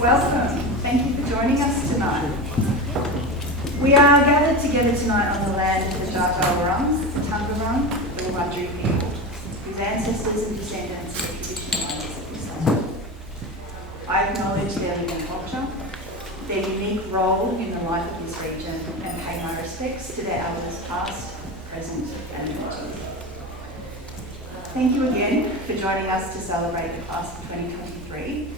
Welcome. Thank you for joining us tonight. We are gathered together tonight on the land of the Djab-wurrung, the Taungurung, the Wurundjeri people, whose ancestors and descendants are traditional owners of this land. I acknowledge their living culture, their unique role in the life of this region, and pay my respects to their elders past, present, and emerging. Thank you again for joining us to celebrate the class of 2023,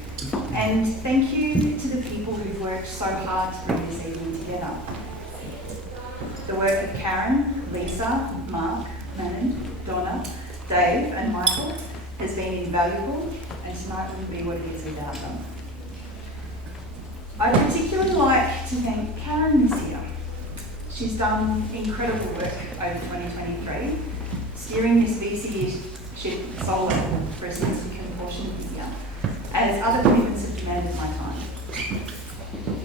and thank you to the people who've worked so hard to bring this evening together. The work of Karen, Lisa, Mark, Manon, Donna, Dave and Michael has been invaluable, and tonight wouldn't be what it is without them. I'd particularly like to thank Karen this year. She's done incredible work over 2023, steering this VCE ship solo for a significant portion of the year, as other commitments have demanded my time.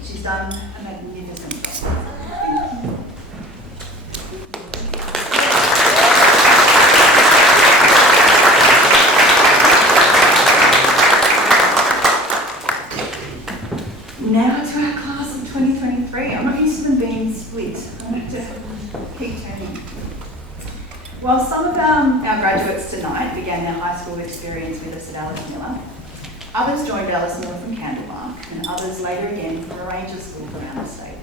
She's done a magnificent job. Thank you. Now to our class of 2023. I'm not used to them being split. I have to keep turning. While some of our graduates tonight began their high school experience with us at Alice Miller, others joined Alice Miller from Candlemark, and others later again from a range of schools around the state.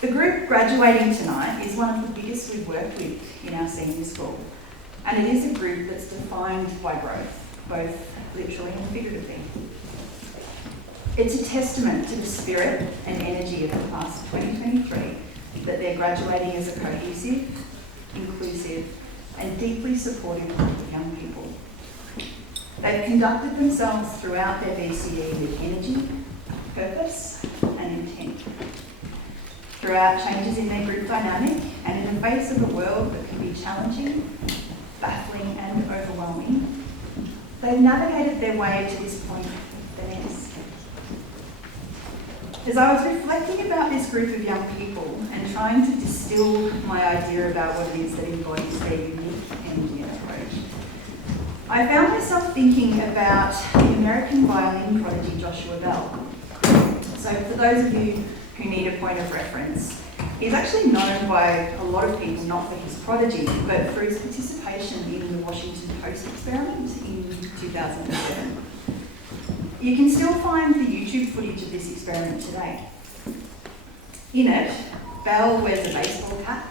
The group graduating tonight is one of the biggest we've worked with in our senior school, and it is a group that's defined by growth, both literally and figuratively. It's a testament to the spirit and energy of the class of 2023 that they're graduating as a cohesive, inclusive and deeply supportive group of young people. They've conducted themselves throughout their VCE with energy, purpose and intent. Throughout changes in their group dynamic and in the face of a world that can be challenging, baffling and overwhelming, they've navigated their way to this point with finesse. As I was reflecting about this group of young people and trying to distill my idea about what it is that embodies their unique energy and approach, I found myself thinking about the American violin prodigy Joshua Bell. So for those of you who need a point of reference, he's actually known by a lot of people not for his prodigy, but for his participation in the Washington Post experiment in 2007. You can still find the YouTube footage of this experiment today. In it, Bell wears a baseball cap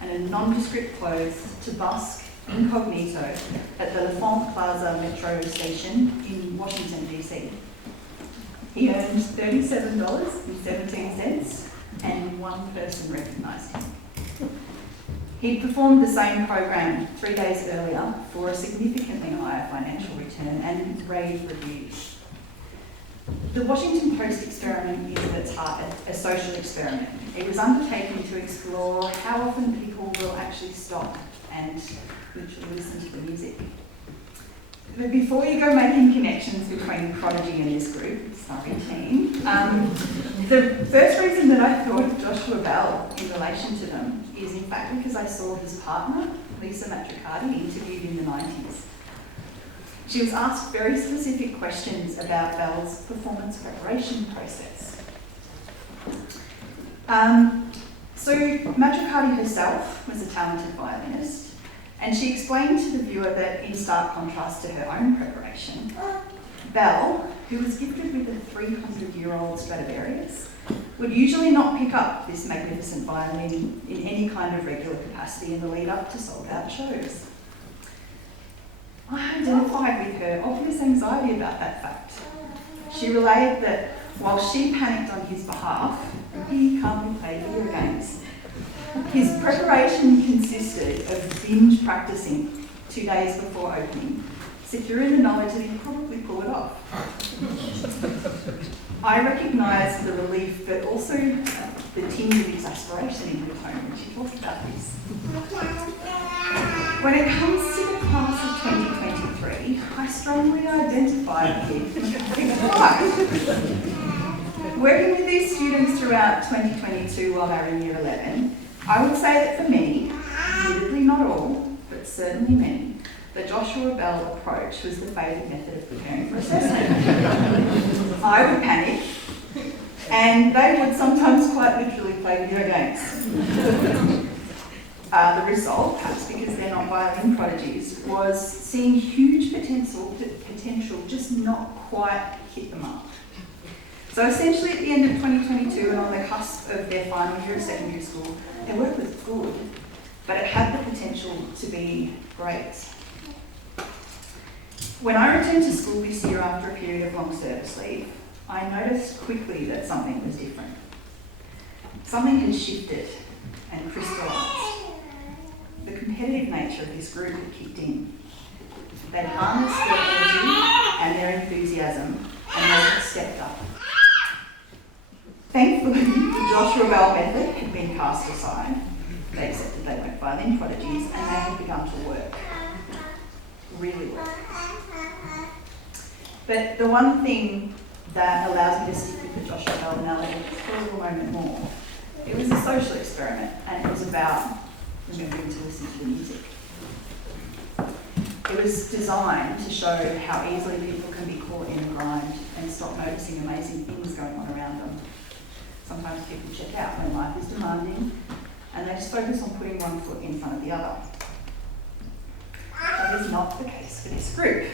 and a nondescript clothes to busk incognito at the L'Enfant Plaza metro station in Washington, DC. He earned $37.17 and one person recognised him. He'd performed the same program 3 days earlier for a significantly higher financial return and rave reviews. The Washington Post experiment is at its heart a social experiment. It was undertaken to explore how often people will actually stop and literally listen to the music. But before you go making connections between Prodigy and this group, sorry team, the first reason that I thought of Joshua Bell in relation to them is in fact because I saw his partner, Lisa Matricati, interviewed in the 90s. She was asked very specific questions about Bell's performance preparation process. So Matricati herself was a talented violinist, and she explained to the viewer that in stark contrast to her own preparation, Bell, who was gifted with a 300-year-old Stradivarius, would usually not pick up this magnificent violin in any kind of regular capacity in the lead up to sold-out shows. I identified with her obvious anxiety about that fact. She relayed that while she panicked on his behalf, he calmly played video games. His preparation consisted of binge practicing 2 days before opening, secure in the knowledge that he'd probably pull it off. I recognised the relief, but also the tinge of exasperation in her tone when she talked about this. When it comes to the class of 2023, I strongly identify with why. Working with these students throughout 2022 while they were in Year 11, I would say that for many, admittedly not all, but certainly many, the Joshua Bell approach was the favoured method of preparing for assessment. I would panic, and they would sometimes quite literally play video games. The result, perhaps because they're not violin prodigies, was seeing huge potential just not quite hit the mark. So essentially at the end of 2022 and on the cusp of their final year of secondary school, their work was good, but it had the potential to be great. When I returned to school this year after a period of long service leave, I noticed quickly that something was different. Something had shifted and crystallised. The competitive nature of this group had kicked in. They'd harnessed their energy and their enthusiasm, and they had stepped up. Thankfully, the Joshua Bell method had been cast aside. They accepted they weren't violin prodigies, and they had begun to work. Really work. But the one thing that allows me to stick with the Joshua Bell analogy for a little moment more, it was a social experiment, and it was about remembering to listen to the music. It was designed to show how easily people can be caught in a grind and stop noticing amazing things going on around them. Sometimes people check out when life is demanding and they just focus on putting one foot in front of the other. That is not the case for this group.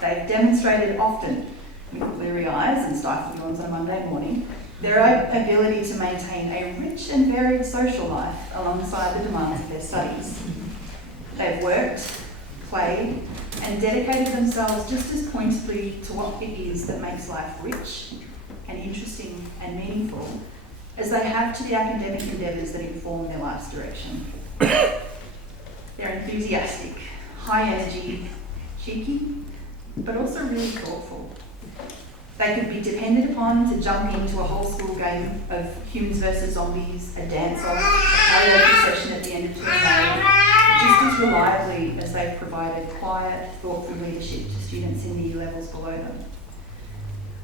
They've demonstrated often, with bleary eyes and stifled yawns on a Monday morning, their ability to maintain a rich and varied social life alongside the demands of their studies. They've worked, played, and dedicated themselves just as pointedly to what it is that makes life rich and interesting and meaningful as they have to the academic endeavours that inform their life's direction. They're enthusiastic, high energy, cheeky, but also really thoughtful. They could be depended upon to jump into a whole school game of humans versus zombies, a dance-off, a karaoke session at the end of term just as reliably as they've provided quiet, thoughtful leadership to students in the year levels below them.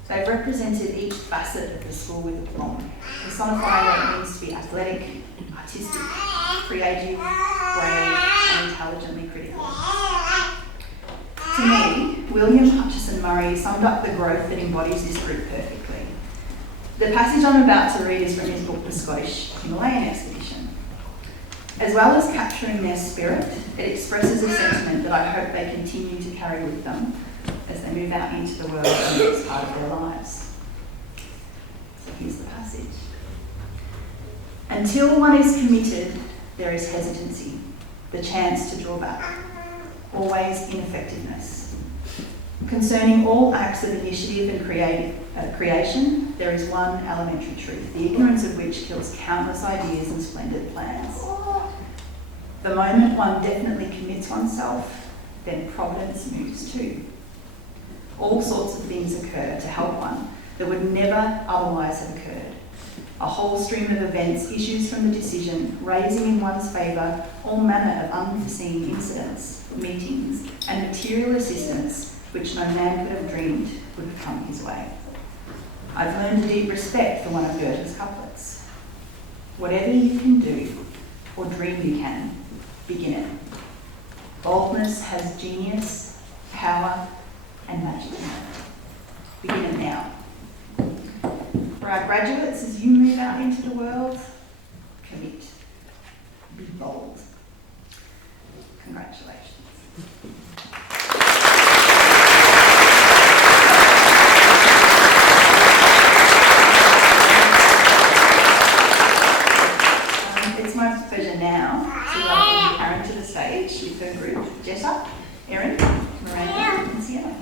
They've represented each facet of the school with aplomb, personifying what it means to be athletic, artistic, creative, brave, and intelligently critical. To me, William Hutchison Murray summed up the growth that embodies this group perfectly. The passage I'm about to read is from his book, The Scottish Himalayan Expedition. As well as capturing their spirit, it expresses a sentiment that I hope they continue to carry with them as they move out into the world and the next part of their lives. So here's the passage. Until one is committed, there is hesitancy, the chance to draw back, always ineffectiveness. Concerning all acts of initiative and creation, there is one elementary truth, the ignorance of which kills countless ideas and splendid plans. The moment one definitely commits oneself, then providence moves too. All sorts of things occur to help one that would never otherwise have occurred. A whole stream of events issues from the decision, raising in one's favour all manner of unforeseen incidents, meetings, and material assistance which no man could have dreamed would have come his way. I've learned a deep respect for one of Goethe's couplets. Whatever you can do, or dream you can, begin it. Boldness has genius, power, and magic in it. Begin it now. For our graduates, as you move out into the world, commit. Be bold. Congratulations. It's my pleasure now to welcome Karen to the stage with her group, Jetta, Erin, Miranda, and Sienna.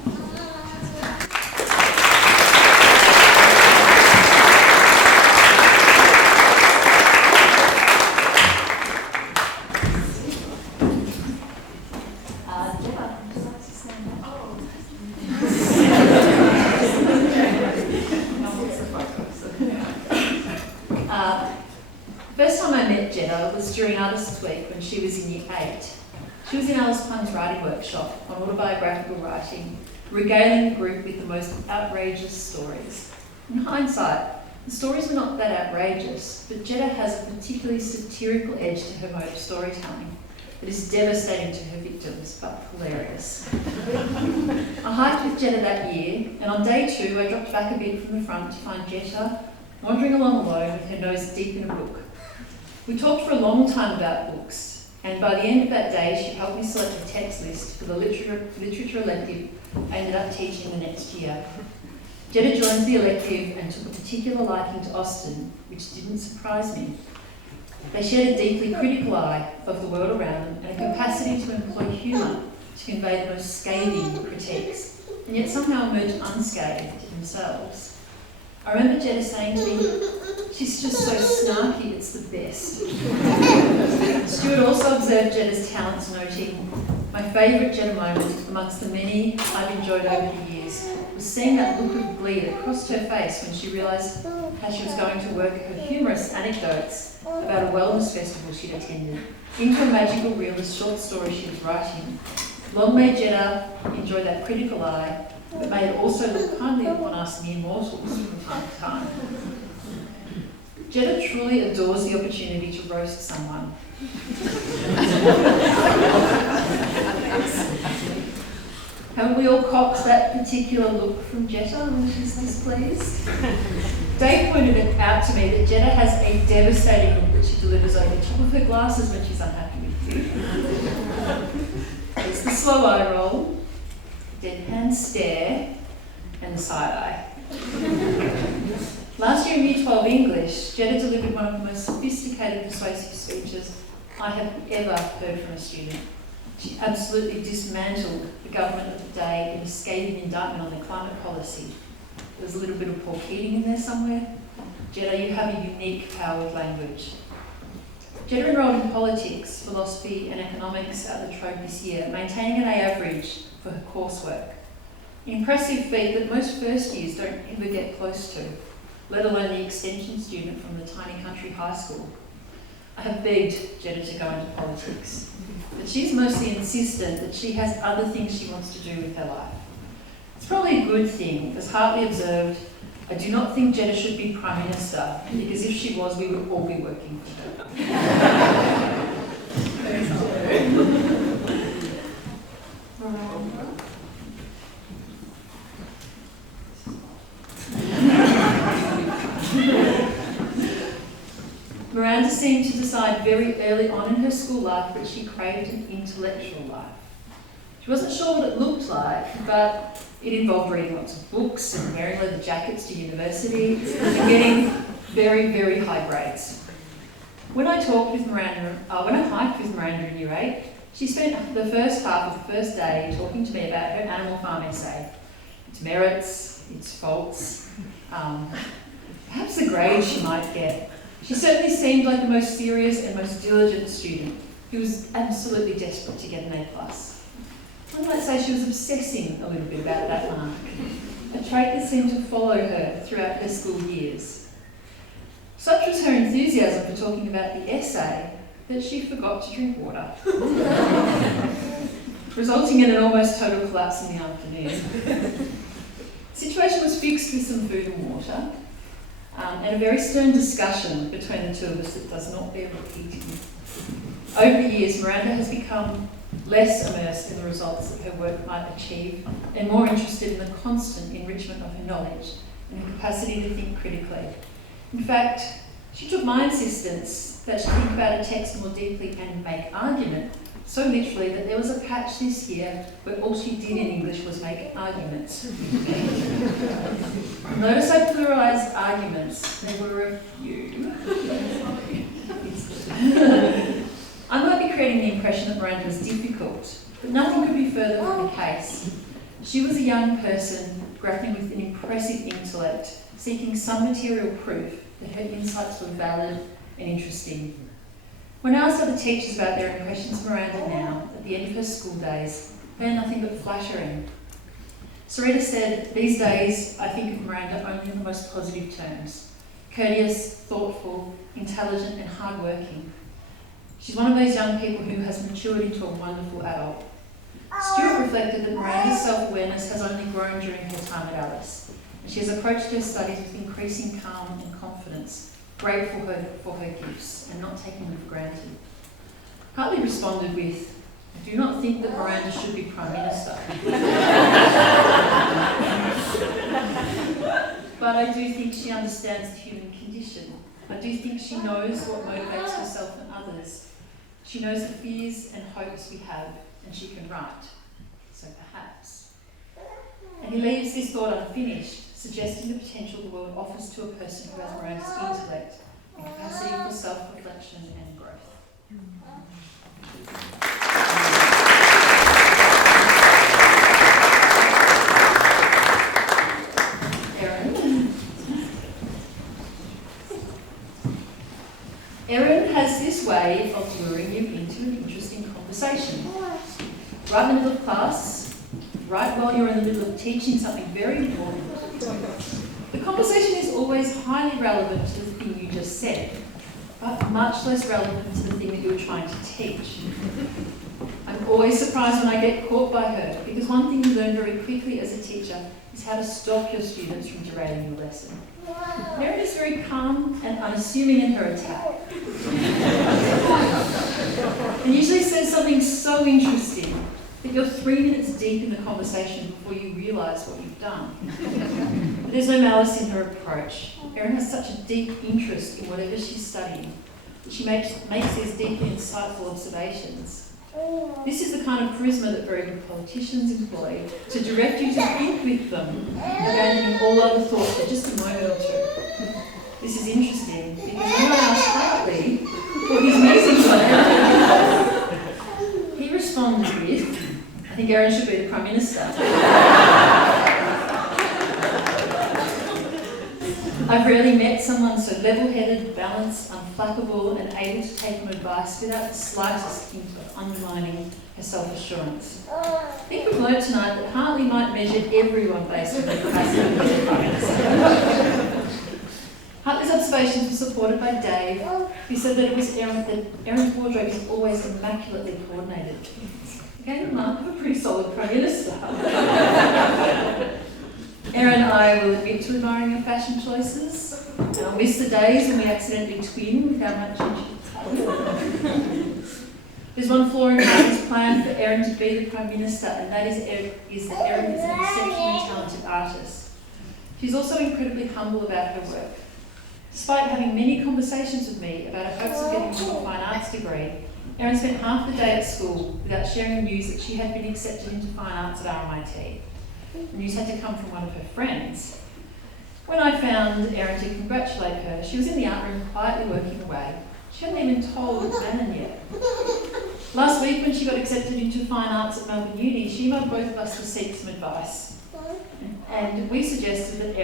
First time I met Jetta was during Artists Week when she was in Year 8. She was in Alice Pung's writing workshop on autobiographical writing, regaling the group with the most outrageous stories. In hindsight, the stories were not that outrageous, but Jetta has a particularly satirical edge to her mode of storytelling. that is devastating to her victims, but hilarious. I hiked with Jetta that year, and on day 2 I dropped back a bit from the front to find Jetta wandering along alone with her nose deep in a book. We talked for a long time about books, and by the end of that day she helped me select a text list for the literature elective I ended up teaching the next year. Jetta joined the elective and took a particular liking to Austen, which didn't surprise me. They shared a deeply critical eye of the world around them and a capacity to employ humour to convey the most scathing critiques, and yet somehow emerge unscathed themselves. I remember Jetta saying to me, "She's just so snarky, it's the best." Stuart also observed Jetta's talents, noting, "My favourite Jetta moment, amongst the many I've enjoyed over the years, was seeing that look of glee that crossed her face when she realised how she was going to work her humorous anecdotes about a wellness festival she'd attended into a magical realist short story she was writing. Long may Jetta enjoy that critical eye, but may it also look kindly upon us mere mortals from time to time." Jetta truly adores the opportunity to roast someone. Haven't we all copped that particular look from Jetta when she's displeased? Dave pointed it out to me that Jetta has a devastating look that she delivers over the top of her glasses when she's unhappy with you. It's the slow eye roll, deadpan stare, and the side eye. Last year in Year 12 English, Jetta delivered one of the most sophisticated persuasive speeches I have ever heard from a student. She absolutely dismantled the government of the day in a scathing indictment on their climate policy. There's a little bit of Paul Keating in there somewhere. Jetta, you have a unique power with language. Jetta enrolled in politics, philosophy and economics at La Trobe this year, maintaining an A average for her coursework. An impressive feat that most first years don't ever get close to, let alone the extension student from the tiny country high school. I have begged Jetta to go into politics, but she's mostly insistent that she has other things she wants to do with her life. It's probably a good thing, as Hartley observed, "I do not think Jetta should be Prime Minister, because if she was, we would all be working for her." Miranda seemed to decide very early on in her school life that she craved an intellectual life. She wasn't sure what it looked like, but it involved reading lots of books and wearing leather jackets to university and getting very, very high grades. When I hiked with Miranda in Year 8, she spent the first half of the first day talking to me about her Animal Farm essay, its merits, its faults, perhaps the grade she might get. She certainly seemed like the most serious and most diligent student who was absolutely desperate to get an A+. I might say she was obsessing a little bit about that mark, a trait that seemed to follow her throughout her school years. Such was her enthusiasm for talking about the essay that she forgot to drink water, resulting in an almost total collapse in the afternoon. The situation was fixed with some food and water, and a very stern discussion between the two of us that does not bear repeating. Over the years, Miranda has become less immersed in the results that her work might achieve and more interested in the constant enrichment of her knowledge and her capacity to think critically. In fact, she took my insistence that she think about a text more deeply and make argument so literally that there was a patch this year where all she did in English was make arguments. Notice I pluralised arguments. There were a few. I might be creating the impression that Miranda was difficult, but nothing could be further from the case. She was a young person grappling with an impressive intellect, seeking some material proof that her insights were valid and interesting. When I asked other teachers about their impressions of Miranda now, at the end of her school days, they are nothing but flattering. Sarita said, "These days I think of Miranda only in the most positive terms. Courteous, thoughtful, intelligent and hard-working. She's one of those young people who has matured into a wonderful adult." Stuart reflected that Miranda's self-awareness has only grown during her time at Alice, and she has approached her studies with increasing calm and confidence, grateful for her gifts and not taking them for granted. Hartley responded with, "I do not think that Miranda should be Prime Minister." But I do think she understands the human condition. I do think she knows what motivates herself and others. She knows the fears and hopes we have, and she can write. So perhaps. And he leaves this thought unfinished, suggesting the potential the world offers to a person who has Miranda's intellect and capacity for self-reflection and growth. Erin has this way of luring you into an interesting conversation. Right in the middle of class, right while you're in the middle of teaching something very important. The conversation is always highly relevant to the thing you just said, but much less relevant to the thing that you're trying to teach. I'm always surprised when I get caught by her, because one thing you learn very quickly as a teacher is how to stop your students from derailing your lesson. Erin is very calm and unassuming in her attack. And usually says something so interesting that you're 3 minutes deep in the conversation before you realise what you've done. But there's no malice in her approach. Erin has such a deep interest in whatever she's studying that she makes these deeply insightful observations. This is the kind of charisma that very good politicians employ to direct you to think with them, abandoning all other thought for just a moment or two. This is interesting because when I asked Hartley what his message was, he responded with, "I think Erin should be the Prime Minister." I've rarely met someone so level-headed, balanced, unflappable, and able to take on advice without the slightest hint of undermining her self-assurance. I think we've learned tonight that Hartley might measure everyone based on their capacity to be the Prime Minister. Hartley's observations were supported by Dave, who said that it was Erin's wardrobe is always immaculately coordinated. Again, the mark of a pretty solid Prime Minister. Erin and I will admit to admiring your fashion choices. And I'll miss the days when we accidentally twin with our matching. There's one flaw in Hartley's plan for Erin to be the Prime Minister, and that is that Erin is an exceptionally talented artist. She's also incredibly humble about her work. Despite having many conversations with me about her hopes of getting a fine arts degree, Erin spent half the day at school without sharing news that she had been accepted into fine arts at RMIT. The news had to come from one of her friends. When I found Erin to congratulate her, she was in the art room quietly working away. She hadn't even told Bannon yet. Last week, when she got accepted into fine arts at Melbourne Uni, she emailed both of us to seek some advice. And we suggested that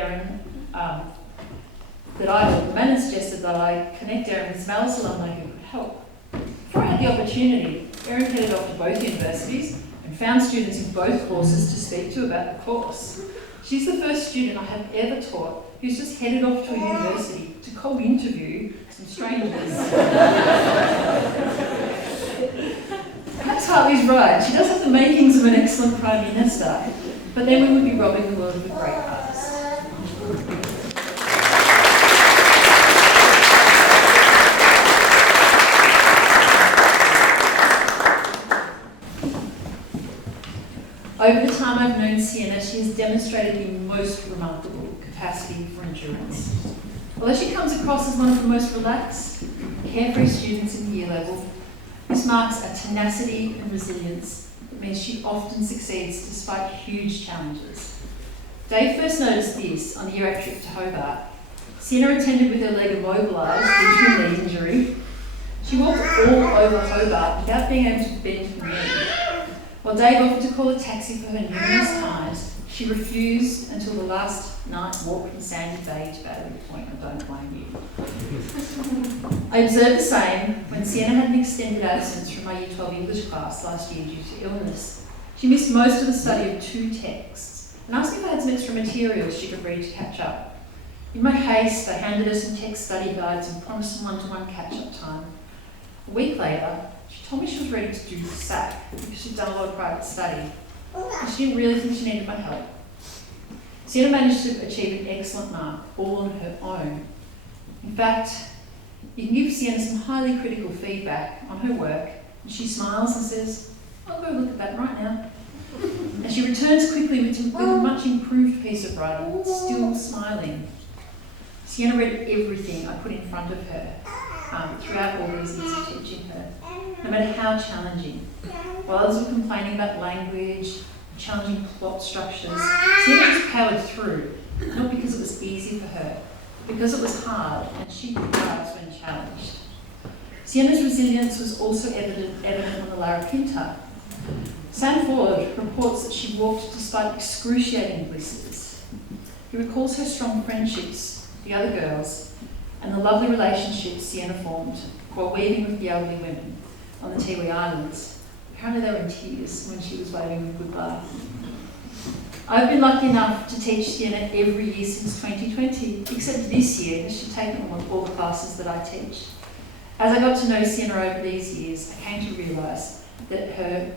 Bannon suggested that I connect Erin with some Alice alumni who could help. Before I had the opportunity, Erin headed off to both universities and found students in both courses to speak to about the course. She's the first student I have ever taught who's just headed off to a university to cold interview some strangers. Perhaps Hartley's right. She does have the makings of an excellent Prime Minister, but then we would be robbing the world of a great artist. Over the time I've known Sienna, she has demonstrated the most remarkable capacity for endurance. Although she comes across as one of the most relaxed, carefree students in the year level, this marks a tenacity and resilience that means she often succeeds despite huge challenges. Dave first noticed this on the year 8 trip to Hobart. Sienna attended with her leg immobilised due to a knee injury. She walked all over Hobart without being able to bend her knee. While Dave offered to call a taxi for her numerous times, she refused until the last night walk from Sandy Bay to Battery Point. I don't blame you. I observed the same when Sienna had an extended absence from my Year 12 English class last year due to illness. She missed most of the study of 2 texts and asked me if I had some extra materials she could read to catch up. In my haste, I handed her some text study guides and promised some one-to-one catch-up time. A week later, she told me she was ready to do the SAC because she'd done a lot of private study, and she didn't really think she needed my help. Sienna managed to achieve an excellent mark, all on her own. In fact, you can give Sienna some highly critical feedback on her work, And she smiles and says, "I'll go look at that right now." And she returns quickly with a much improved piece of writing, still smiling. Sienna read everything I put in front of her throughout all these years of teaching her, no matter how challenging. While others were complaining about language, challenging plot structures, Sienna just powered through, not because it was easy for her, but because it was hard and she thrives when challenged. Sienna's resilience was also evident on the Larapinta. Sam Ford reports that she walked despite excruciating blisters. He recalls her strong friendships, the other girls, and the lovely relationships Sienna formed while weaving with the elderly women on the Tiwi Islands. Apparently they were in tears when she was waving them goodbye. I've been lucky enough to teach Sienna every year since 2020, except this year as she's taken all the classes that I teach. As I got to know Sienna over these years, I came to realise that her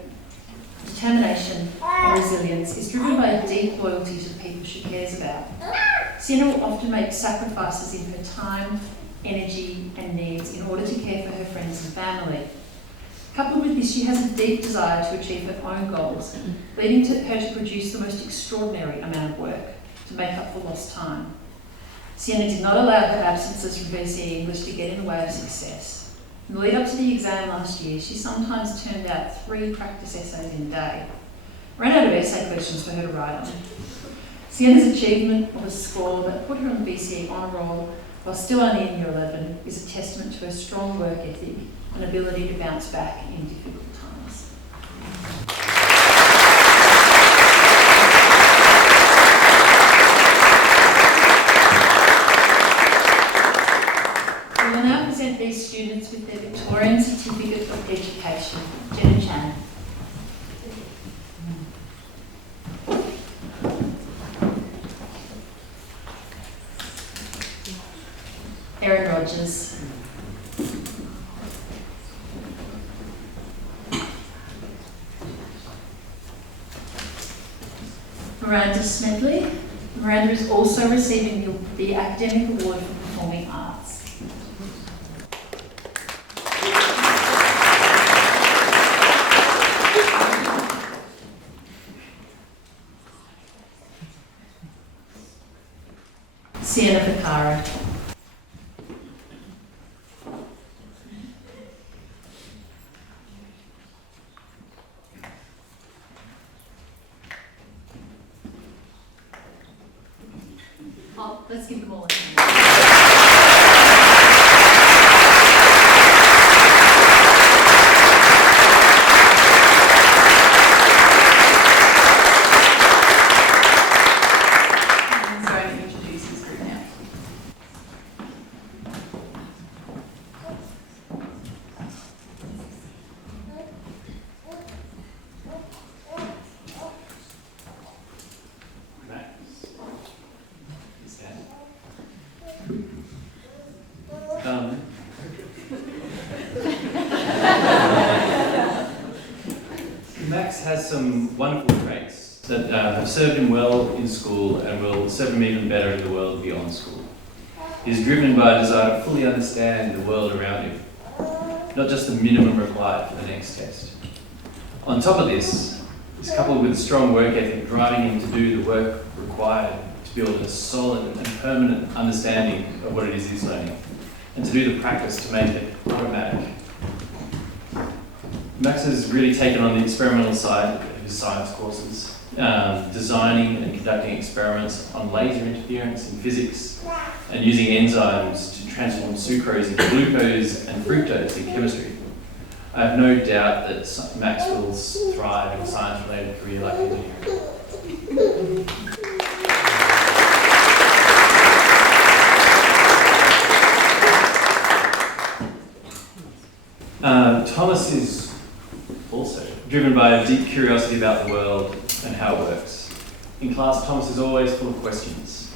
determination and resilience is driven by a deep loyalty to the people she cares about. Sienna will often make sacrifices in her time, energy and needs in order to care for her friends and family. Coupled with this, she has a deep desire to achieve her own goals, leading her to produce the most extraordinary amount of work to make up for lost time. Sienna did not allow her absences from VCE English to get in the way of success. In the lead up to the exam last year, she sometimes turned out 3 practice essays in a day. Ran out of essay questions for her to write on. Sienna's achievement of a score that put her on the VCE honour roll while still only in year 11 is a testament to her strong work ethic and ability to bounce back in difficult times. We will now present these students with their Victorian Certificate of Education. Jenna Chan. Erin Rogers. Miranda Smedley. Miranda is also receiving the Academic Award for Performing Arts. Sienna Ficara. Let's give them all a hand. I'm going to introduce this group now. Max has some wonderful traits that have served him well in school and will serve him even better in the world beyond school. He's driven by a desire to fully understand the world around him, not just the minimum required for the next test. On top of this, is coupled with a strong work ethic driving him to do the work required to build a solid and permanent understanding of what it is he's learning, and to do the practice to make it automatic. Max has really taken on the experimental side of his science courses, designing and conducting experiments on laser interference in physics and using enzymes to transform sucrose into glucose and fructose in chemistry. I have no doubt that Max will thrive in a science-related career like engineering. Thomas is also driven by a deep curiosity about the world and how it works. In class, Thomas is always full of questions,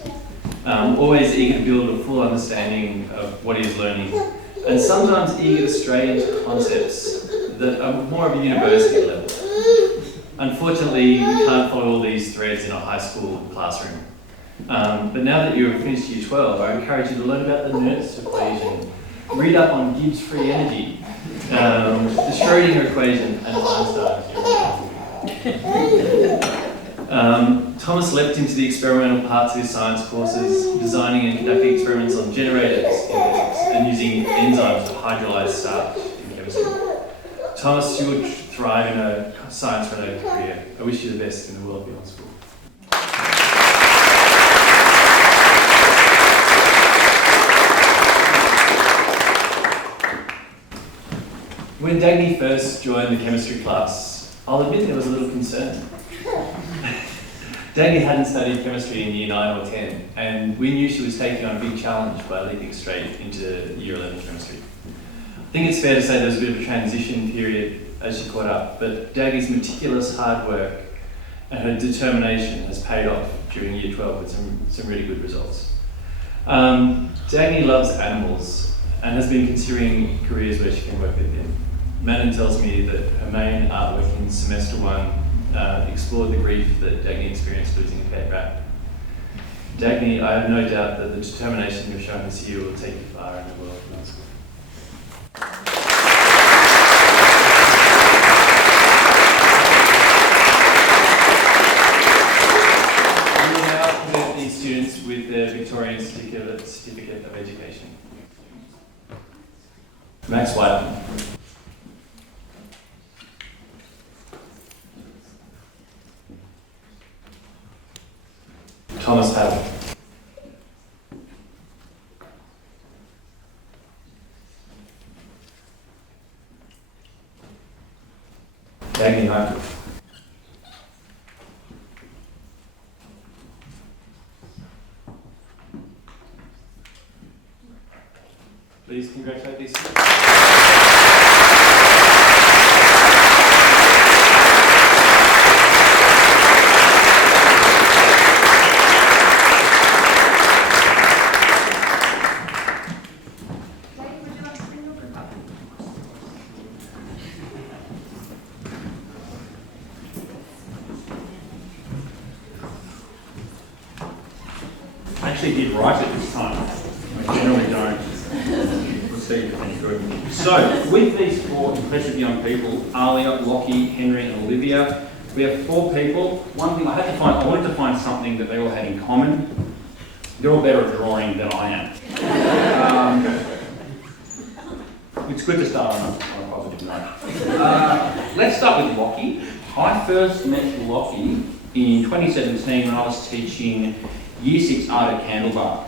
always eager to build a full understanding of what he is learning, and sometimes eager to stray into concepts that are more of a university level. Unfortunately, we can't follow all these threads in a high school classroom. But now that you have finished Year 12, I encourage you to learn about the Nernst equation, read up on Gibbs free energy, the Schrödinger equation, and Einstein's theorem. Thomas leapt into the experimental parts of his science courses, designing and conducting experiments on generators in physics and using enzymes to hydrolyze starch in chemistry. Thomas, you would thrive in a science-related career. I wish you the best in the world beyond school. When Dagny first joined the chemistry class, I'll admit there was a little concern. Dagny hadn't studied chemistry in year 9 or 10, and we knew she was taking on a big challenge by leaping straight into year 11 chemistry. I think it's fair to say there was a bit of a transition period as she caught up, but Dagny's meticulous hard work and her determination has paid off during year 12 with some really good results. Dagny loves animals and has been considering careers where she can work with them. Manon tells me that her main artwork in semester 1 explored the grief that Dagny experienced losing a pet rat. Dagny, I have no doubt that the determination you've shown this year will take you far in the world beyond school. We will now present these students with their Victorian Certificate of Education. Max Whiteman. Thomas Havel. Dagny Hartwig. Please congratulate these. I actually did write it this time. I generally don't receive any good. So, with these 4 impressive young people, Alia, Lockie, Henry and Olivia, we have 4 people. One thing I wanted to find something that they all had in common. They're all better at drawing than I am. It's good to start on a positive note. Let's start with Lockie. I first met Lockie in 2017 when I was teaching Year 6 art at Candlebar.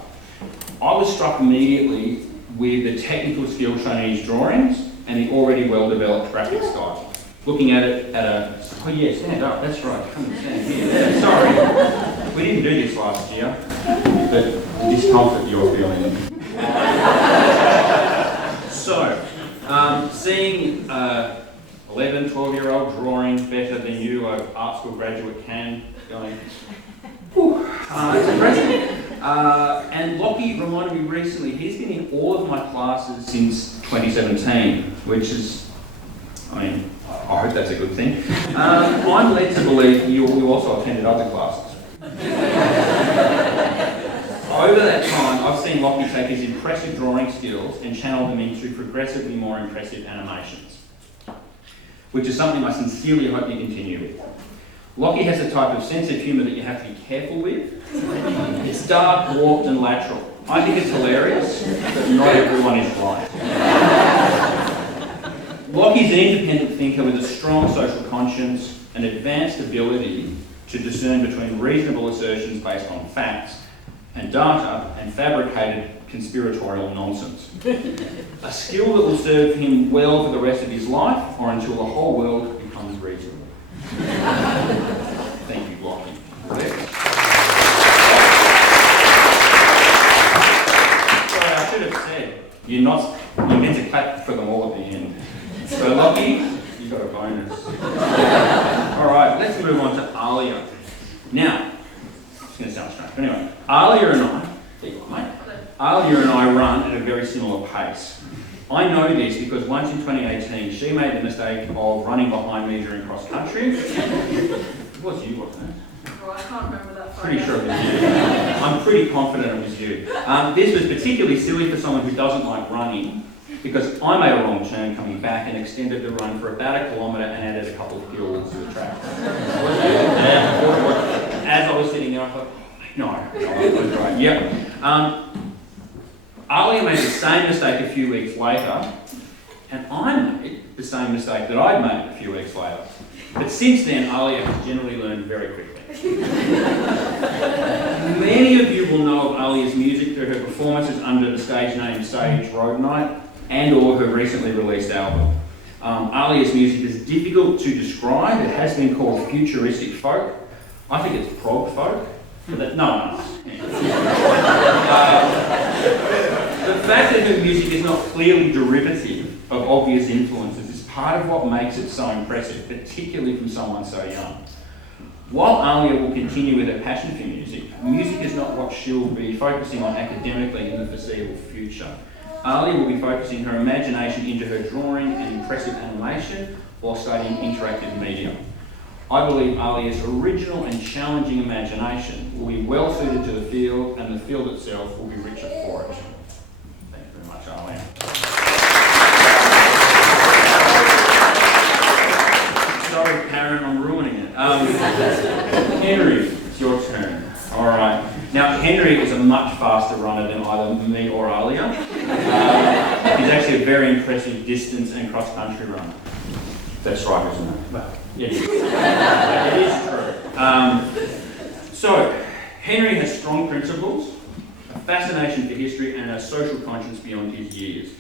I was struck immediately with the technical skill shown in his drawings and the already well-developed graphic style. Looking at it oh yeah, stand up, that's right, come and stand here. Yeah, sorry, we didn't do this last year, but the discomfort you're feeling. So, seeing 11, 12-year-old drawing better than you, an art school graduate can, going, it's impressive. And Lockie reminded me recently, he's been in all of my classes since 2017, which is, I hope that's a good thing. I'm led to believe you also attended other classes. Over that time, I've seen Lockie take his impressive drawing skills and channel them into progressively more impressive animations, which is something I sincerely hope you continue with. Lockie has a type of sense of humour that you have to be careful with. It's dark, warped and lateral. I think it's hilarious, but not everyone is right. Lockie's an independent thinker with a strong social conscience, an advanced ability to discern between reasonable assertions based on facts and data and fabricated conspiratorial nonsense. A skill that will serve him well for the rest of his life or until the whole world becomes reasonable. Thank you, Lockie. Sorry, I should have said, you meant to clap for them all at the end. So Lockie, you got a bonus. Alright, let's move on to Alia. Now, it's going to sound strange, but anyway, Alia and I run at a very similar pace. I know this because once in 2018, she made the mistake of running behind me during cross country. It was you, wasn't it? Well, I can't remember that far. Pretty sure it was you. I'm pretty confident it was you. This was particularly silly for someone who doesn't like running, because I made a wrong turn coming back and extended the run for about 1 kilometre and added a couple of hills to the track. As I was sitting there, I thought, no, I was right. Yep. Alia made the same mistake a few weeks later, and I made the same mistake that I'd made a few weeks later. But since then, Alia has generally learned very quickly. Many of you will know of Alia's music through her performances under the stage name Stage Road Night and or her recently released album. Alia's music is difficult to describe. It has been called futuristic folk. I think it's prog folk. No. The fact that her music is not clearly derivative of obvious influences is part of what makes it so impressive, particularly from someone so young. While Alia will continue with her passion for music, music is not what she'll be focusing on academically in the foreseeable future. Alia will be focusing her imagination into her drawing and impressive animation while studying interactive media. I believe Alia's original and challenging imagination will be well suited to the field, and the field itself will be richer for it. Thank you very much, Alia. Sorry, Karen, I'm ruining it. Henry, it's your turn. All right. Now, Henry is a much faster runner than either me or Alia. He's actually a very impressive distance and cross-country runner. That's right, isn't it? Well, it is. It is true. So, Henry has strong principles, a fascination for history, and a social conscience beyond his years.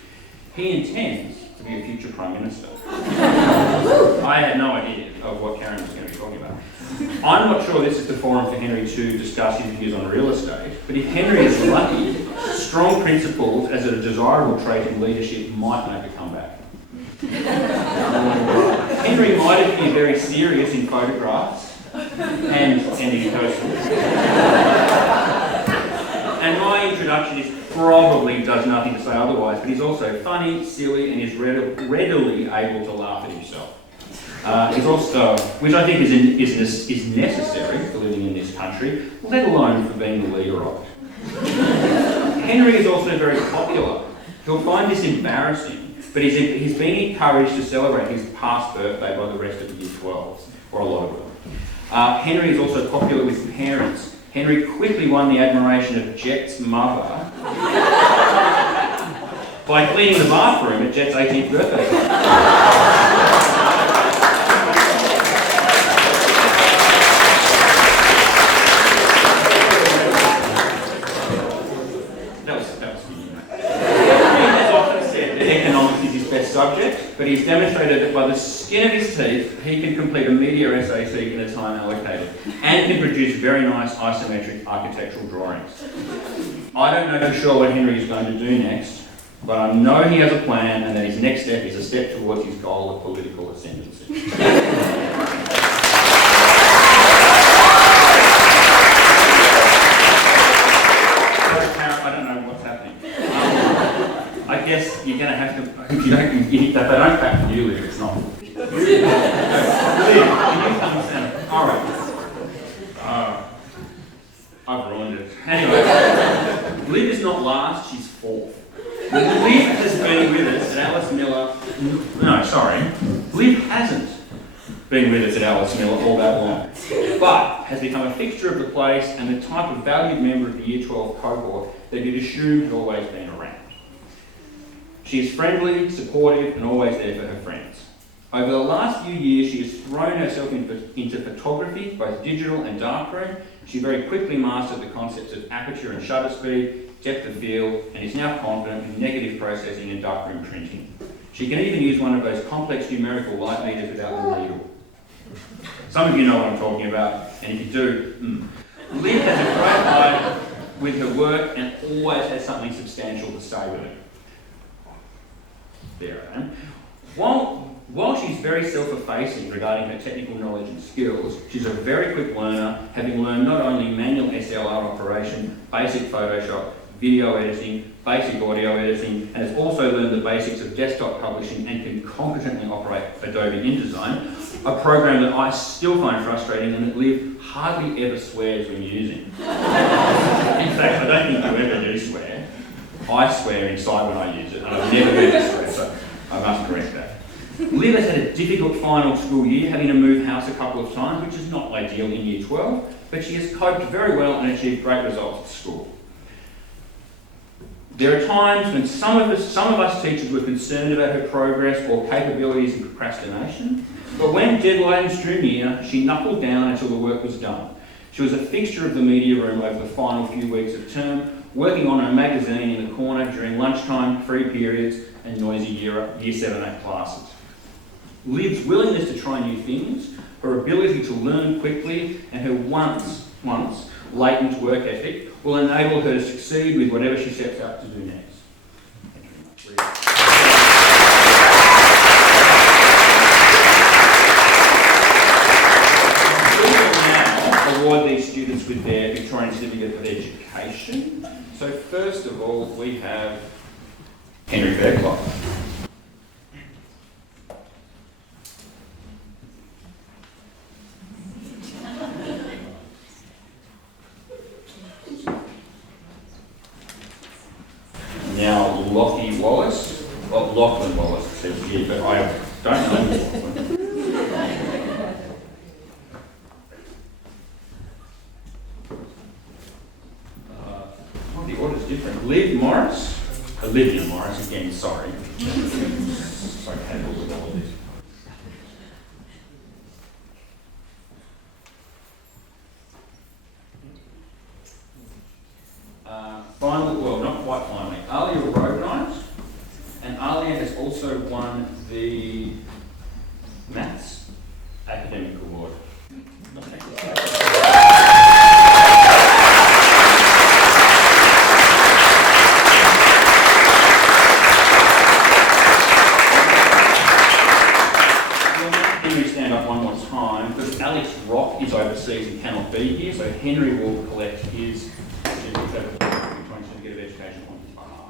He intends to be a future Prime Minister. I had no idea of what Karen was going to be talking about. I'm not sure this is the forum for Henry to discuss his views on real estate, but if Henry is lucky, strong principles as a desirable trait in leadership might make a comeback. Henry might appear very serious in photographs and in person. And my introduction probably does nothing to say otherwise, but he's also funny, silly, and is readily able to laugh at himself. He's also, which I think is necessary for living in this country, let alone for being the leader of it. Henry is also very popular. He'll find this embarrassing, but he's been encouraged to celebrate his past birthday by the rest of the Year 12s, or a lot of them. Henry is also popular with parents. Henry quickly won the admiration of Jet's mother by cleaning the bathroom at Jet's 18th birthday. That was for you, mate. Henry has often said that economics is his best subject, but he's demonstrated that by the skin of his teeth, he can complete a media SAC in the time allocated and can produce very nice isometric architectural drawings. I don't know for sure what Henry is going to do next, but I know he has a plan and that his next step is a step towards his goal of political ascendancy. I guess you're going to have to, if they don't back you, Liv, it's not. Liv, can you come stand? All right. I've ruined it. Anyway, Liv is not last, she's fourth. Liv has been with us at Alice Miller. No, sorry. Liv hasn't been with us at Alice Miller all that long, but has become a fixture of the place and the type of valued member of the Year 12 cohort that you'd assume had always been around. She is friendly, supportive, and always there for her friends. Over the last few years, she has thrown herself into photography, both digital and darkroom. She very quickly mastered the concepts of aperture and shutter speed, depth of field, and is now confident in negative processing and darkroom printing. She can even use one of those complex numerical light meters without the needle. Some of you know what I'm talking about, and if you do, Liv has a great eye with her work and always has something substantial to say with it. There I am. While she's very self-effacing regarding her technical knowledge and skills, she's a very quick learner, having learned not only manual SLR operation, basic Photoshop, video editing, basic audio editing, and has also learned the basics of desktop publishing and can competently operate Adobe InDesign, a program that I still find frustrating and that Liv hardly ever swears when using. In fact, I don't think you ever do swear. I swear inside when I use it, and I've never heard it swear, so I must correct that. Liv has had a difficult final school year, having to move house a couple of times, which is not ideal in Year 12, but she has coped very well and achieved great results at school. There are times when some of us teachers were concerned about her progress or capabilities and procrastination, but when deadlines drew near, she knuckled down until the work was done. She was a fixture of the media room over the final few weeks of term, working on her magazine in the corner during lunchtime, free periods, and noisy Year 7-8 classes. Liv's willingness to try new things, her ability to learn quickly, and her once latent work ethic will enable her to succeed with whatever she sets out to do next. Thank you very much. We will now award these students with their Victorian Certificate of Education. So first of all, we have Henry Fairclough. Now Lachlan Wallace, Lachlan Wallace it says here, but I don't know Lachlan. The order's different. Liv Morris, Olivia Morris again, sorry. Sorry, I had to with all of this. Finally, well, not quite finally, Alia Robenite, and Alia has also won the Maths Academic Award. Henry, stand up one more time, because Alex Rock is overseas and cannot be here, so Henry will collect his certificate of education on his behalf.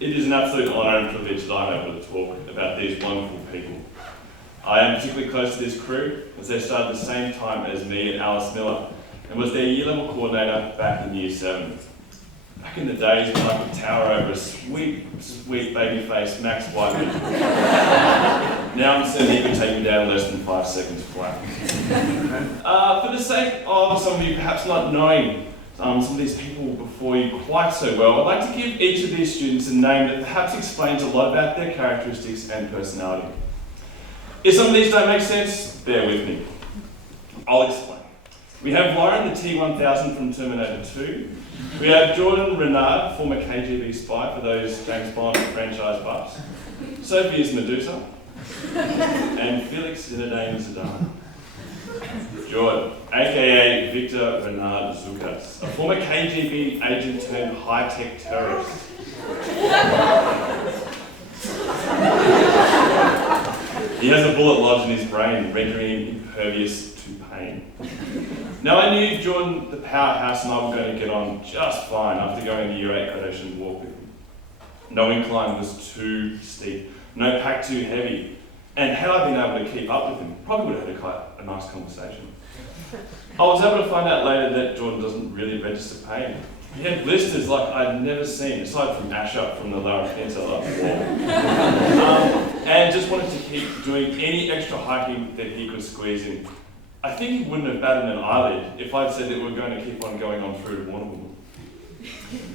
It is an absolute honour and privilege that I'm able to talk about these wonderful people. I am particularly close to this crew as they started the same time as me and Alice Miller and was their year level coordinator back in Year 7. Back in the days when I could tower over a sweet baby faced Max Whiteman. Now I'm certain he could take me down in less than 5 seconds flat. For the sake of some of you perhaps not knowing some of these people before you quite so well, I'd like to give each of these students a name that perhaps explains a lot about their characteristics and personality. If some of these don't make sense, bear with me. I'll explain. We have Lauren, the T-1000 from Terminator 2. We have Jordan Renard, former KGB spy for those James Bond franchise buffs. Sophie is Medusa. And Felix Zinedine Zidane. Jordan, aka Victor Renard Zukas, a former KGB agent turned high-tech terrorist. He has a bullet lodged in his brain, rendering him impervious to pain. Now I knew Jordan, the powerhouse, and I were going to get on just fine after going to Year 8 graduation walk with him. No incline was too steep, no pack too heavy, and had I been able to keep up with him, probably would have had quite a nice conversation. I was able to find out later that Jordan doesn't really register pain. He had blisters like I'd never seen, aside from ash up from the larynx cancer last fall. And just wanted to keep doing any extra hiking that he could squeeze in. I think he wouldn't have batted an eyelid if I'd said that we were going to keep on going on through to Warrnambool.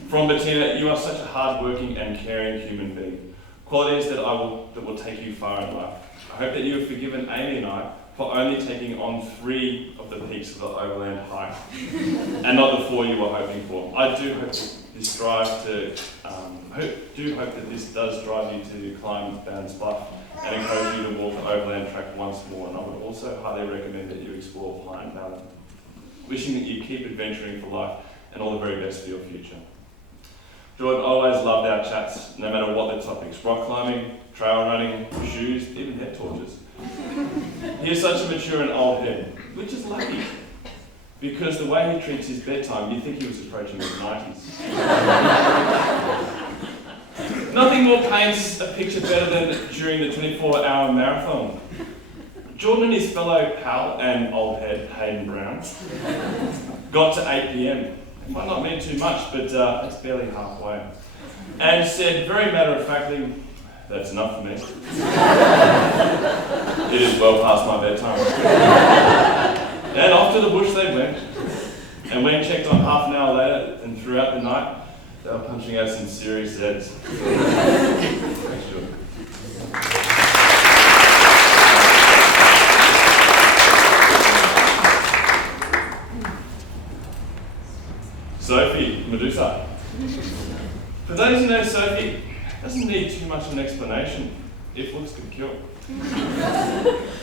From Bettina, you are such a hard-working and caring human being. Qualities that will take you far in life. I hope that you have forgiven Amy and I for only taking on 3 of the peaks of the overland hike, and not the 4 you were hoping for. I do hope this drive to, hope that this does drive you to climb Bowden's Bluff and encourage you to walk the overland track once more. And I would also highly recommend that you explore Pine Bowden. Wishing that you keep adventuring for life and all the very best for your future. Jordan, I always loved our chats, no matter what the topics. Rock climbing, trail running, shoes, even head torches. He is such a mature and old head, which is lucky. Because the way he treats his bedtime, you'd think he was approaching his 90s. Nothing more paints a picture better than during the 24-hour marathon. Jordan and his fellow pal and old head, Hayden Brown, got to 8 p.m. It might not mean too much, but it's barely halfway. And said very matter-of-factly, "That's enough for me." It is well past my bedtime. And off to the bush they went. And when checked on half an hour later and throughout the night, they were punching out some serious Zs. Thanks, Jordan. Sophie Medusa. For those who know Sophie, doesn't need too much of an explanation, if looks could kill.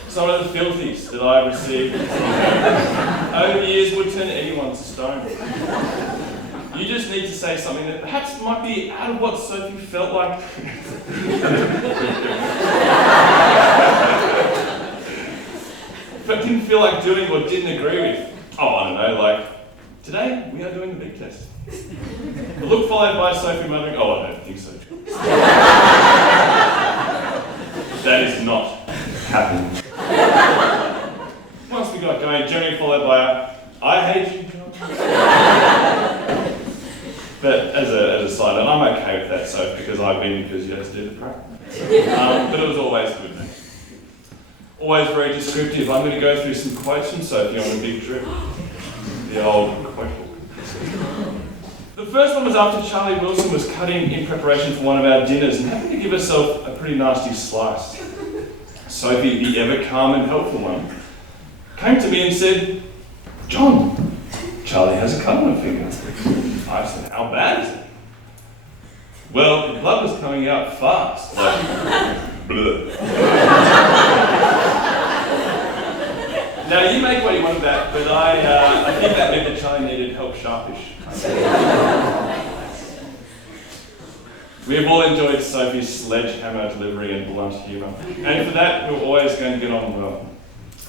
Some of the filthies that I have received from her over the years would turn anyone to stone. You just need to say something that perhaps might be out of what Sophie felt like. But didn't feel like doing or didn't agree with. Oh, I don't know, like, today we are doing the big test. The look followed by Sophie muttering, "Oh, I don't think so." That is not happening. Once we got going, generally followed by a, "I hate you, John." But as a side note, I'm okay with that, Sophie, because I've been because you had to do the prep. But it was always good, mate. Always very descriptive. I'm going to go through some quotes from Sophie on the big trip. The old quote book. The first one was after Charlie Wilson was cutting in preparation for one of our dinners and happened to give herself a pretty nasty slice. Sophie, the ever calm and helpful one, came to me and said, "John, Charlie has a cut on her finger." I said, "How bad is it?" "Well, the blood was coming out fast, like bleh." Now, you make what you want of that, but I think that meant that Charlie needed help sharpish. We have all enjoyed Sophie's sledgehammer delivery and blunt humour, and for that, we're always going to get on well.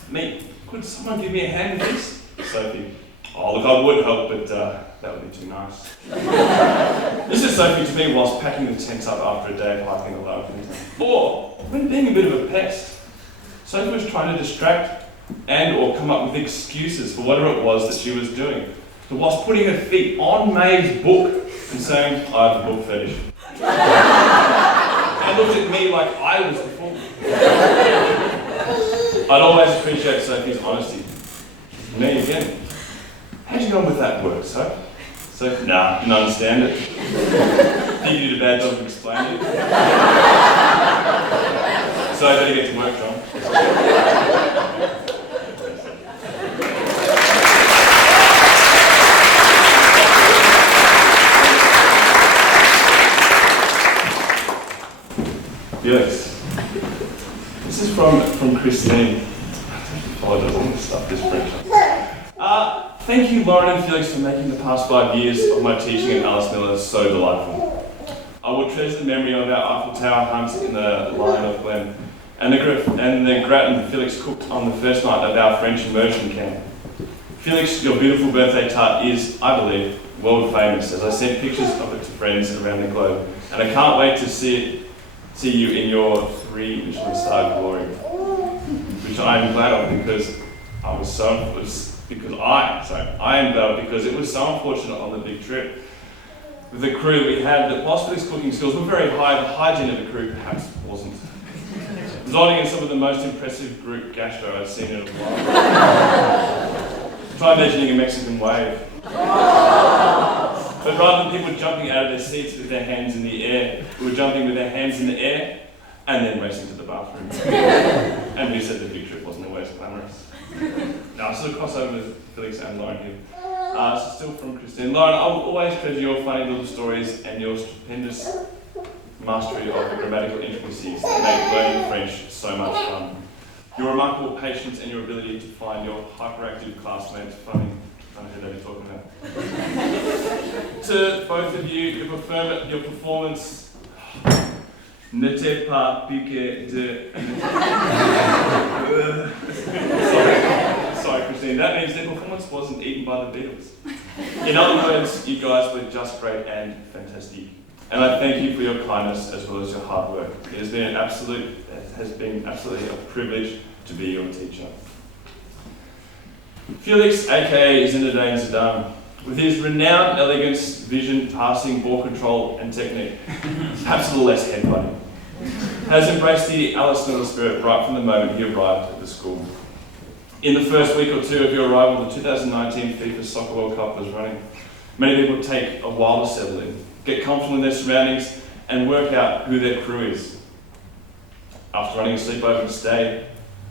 "Mate, could someone give me a hand with this?" Sophie, "Oh, look, I would help, but that would be too nice." This is Sophie to me whilst packing the tent up after a day of hiking the lower Queensland. Or, when being a bit of a pest, Sophie was trying to distract and or come up with excuses for whatever it was that she was doing. So whilst putting her feet on Maeve's book and saying, "I have a book fetish." And looked at me like I was the fool. I'd always appreciate Sophie's honesty. Me again. "How'd you go on with that work, Soph?" So, "Nah, didn't understand it." "Think you did a bad job of explaining it?" "So I better get to work, John." Felix. This is from Christine. I apologise on this stuff, this pressure. Thank you, Lauren and Felix, for making the past 5 years of my teaching at Alice Miller so delightful. I will treasure the memory of our Eiffel Tower hunt in the Lion of Glen and the gratin Felix cooked on the first night of our French immersion camp. Felix, your beautiful birthday tart is, I believe, world famous, as I sent pictures of it to friends around the globe, and I can't wait to see you in your 3 Michelin star glory, which I am glad of because I am glad of because it was so unfortunate on the big trip with the crew that we had that whilst Felix's cooking skills were very high, the hygiene of the crew perhaps wasn't, resulting in some of the most impressive group gastro I've seen in a while. Try imagining a Mexican wave. But rather than people jumping out of their seats with their hands in the air, we were jumping with their hands in the air and then racing to the bathroom. And who said the big trip wasn't always glamorous? Now, I sort of cross over with Felix and Lauren here. So still from Christine. Lauren, I will always treasure your funny little stories and your stupendous mastery of the grammatical intricacies that make learning French so much fun. Your remarkable patience and your ability to find your hyperactive classmates funny. I don't know who they're talking about. To both of you, your performance n'était pas piqué de... Sorry, Christine, that means their performance wasn't eaten by the Beatles. In other words, you guys were just great and fantastic. And I thank you for your kindness as well as your hard work. It has been absolutely a privilege to be your teacher. Felix, aka Zinedine Zidane, with his renowned elegance, vision, passing, ball control and technique, perhaps a little less headbutting, has embraced the Alice Miller spirit right from the moment he arrived at the school. In the first week or two of your arrival, the 2019 FIFA Soccer World Cup was running. Many people take a while to settle in, get comfortable in their surroundings and work out who their crew is. After running a sleepover to stay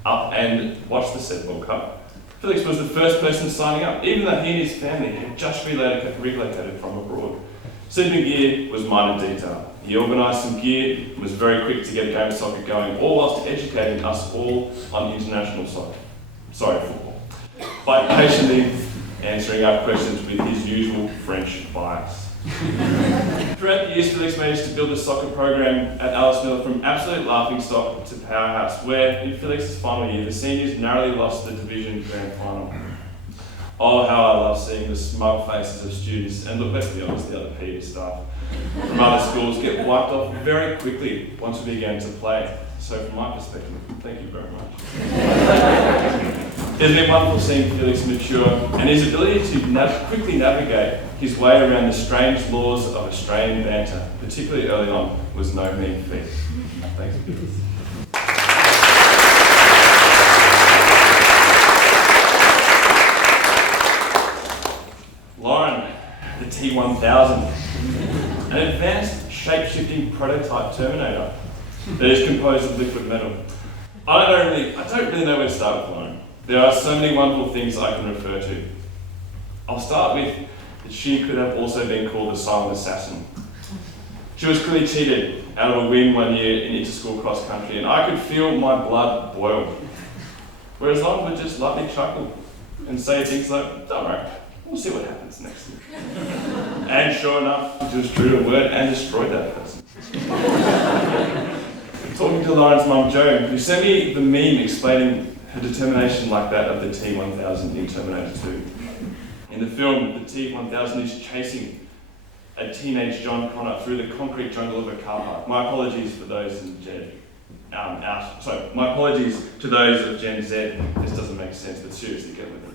up and watch the said World Cup, Felix was the first person signing up, even though he and his family had just relocated from abroad. Sleeping gear was minor detail. He organised some gear and was very quick to get a game of soccer going, all whilst educating us all on international football, by patiently answering our questions with his usual French bias. Throughout the years, Felix managed to build a soccer program at Alice Miller from absolute laughingstock to powerhouse, where in Felix's final year, the seniors narrowly lost the division grand final. Oh, how I love seeing the smug faces of students, and look, let's be honest, the other PE staff from other schools get wiped off very quickly once we began to play. So from my perspective, thank you very much. It's been wonderful seeing Felix mature, and his ability to quickly navigate his way around the strange laws of Australian banter, particularly early on, was no mean feat. Thanks, Felix. Lauren, the T1000, an advanced shape-shifting prototype Terminator that is composed of liquid metal. I don't really know where to start with Lauren. There are so many wonderful things I can refer to. I'll start with that she could have also been called a silent assassin. She was clearly cheated out of a win one year in inter-school cross country, and I could feel my blood boil. Whereas Lauren would just lightly chuckle and say things like, "Don't worry, we'll see what happens next." And sure enough, she was true to her word and destroyed that person. Talking to Lauren's mum, Joan, who sent me the meme explaining her determination like that of the T1000 in Terminator 2. In the film, the T1000 is chasing a teenage John Connor through the concrete jungle of a car park. My apologies for those in Gen my apologies to those of Gen Z. This doesn't make sense, but seriously, get with it.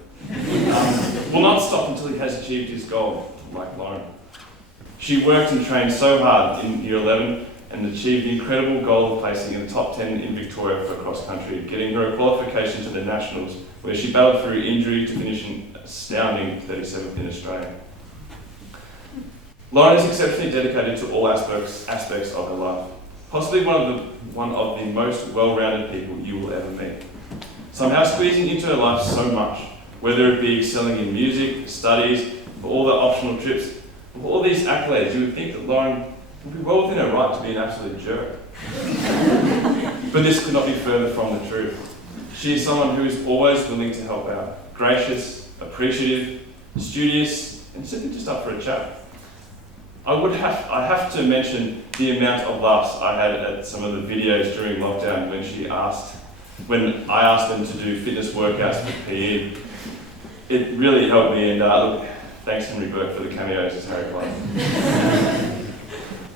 Will not stop until he has achieved his goal, like Lauren. She worked and trained so hard in year 11 and achieved the incredible goal of placing in the top 10 in Victoria for cross country, getting her a qualification to the Nationals, where she battled through injury to finish an astounding 37th in Australia. Lauren is exceptionally dedicated to all aspects of her life, possibly one of the most well-rounded people you will ever meet. Somehow squeezing into her life so much, whether it be excelling in music, studies, for all the optional trips, for all these accolades, you would think that Lauren would be well within her right to be an absolute jerk. But this could not be further from the truth. She is someone who is always willing to help out, gracious, appreciative, studious, and simply just up for a chat. I have to mention the amount of laughs I had at some of the videos during lockdown when I asked them to do fitness workouts for PE. It really helped me, and look, thanks Henry Burke for the cameos as Harry Potter.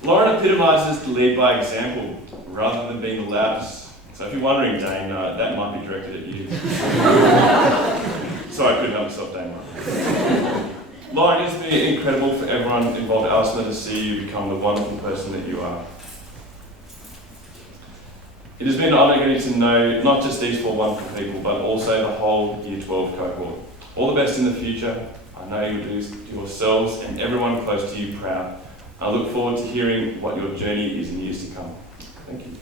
Lauren epitomises the lead by example, rather than being the loudest. So if you're wondering, Dane, that might be directed at you. Sorry, I couldn't help myself, Dane. Lauren, it's been incredible for everyone involved at Alice Miller to see you become the wonderful person that you are. It has been an honour getting to know not just these four wonderful people, but also the whole Year 12 cohort. All the best in the future. I know you will do yourselves and everyone close to you proud. I look forward to hearing what your journey is in years to come. Thank you.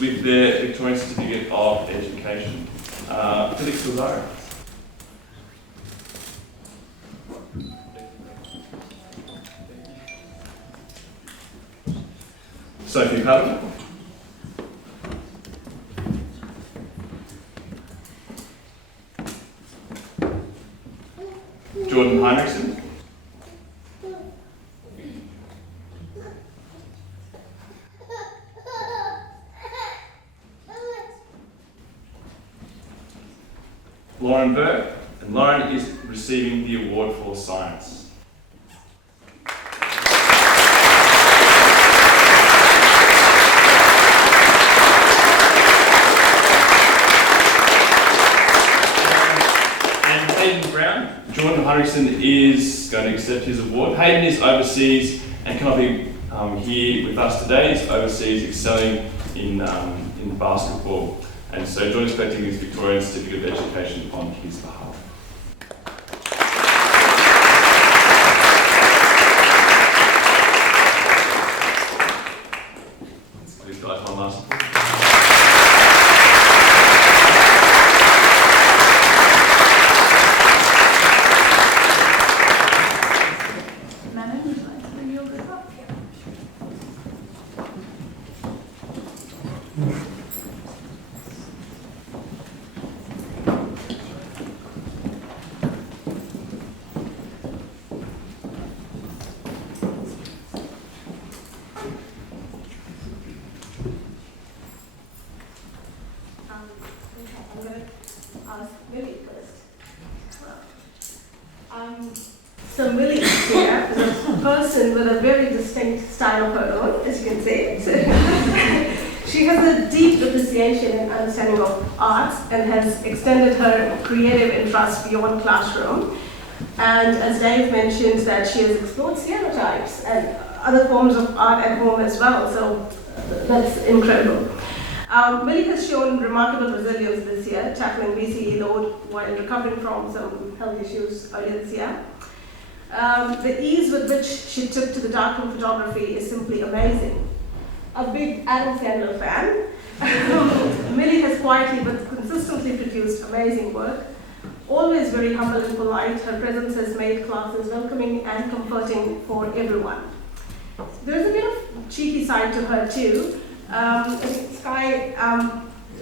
with their Victorian Certificate of Education. Felix Lazaro. Sophie Paddle. Jordan Heinrichsen. Lauren Burke, and Lauren is receiving the award for science. And Hayden Brown, Jordan Heinrichsen is going to accept his award. Hayden is overseas and cannot be here with us today. He's overseas excelling in basketball. And so John is collecting his Victorian Certificate of Education on his behalf. Let's give these guys one last applause. Madam, would you like to bring your group up? I'm going to ask Millie first. So Millie here is a person with a very distinct style of her own, as you can see. She has a deep appreciation and understanding of arts and has extended her creative interests beyond classroom. And as Dave mentioned, that she has explored stereotypes and other forms of art at home as well. So that's incredible. Millie has shown remarkable resilience this year, tackling BCE load while recovering from some health issues earlier this year. The ease with which she took to the darkroom photography is simply amazing. A big Adam Sandler fan, Millie has quietly but consistently produced amazing work. Always very humble and polite, her presence has made classes welcoming and comforting for everyone. There is a bit of cheeky side to her too. Sky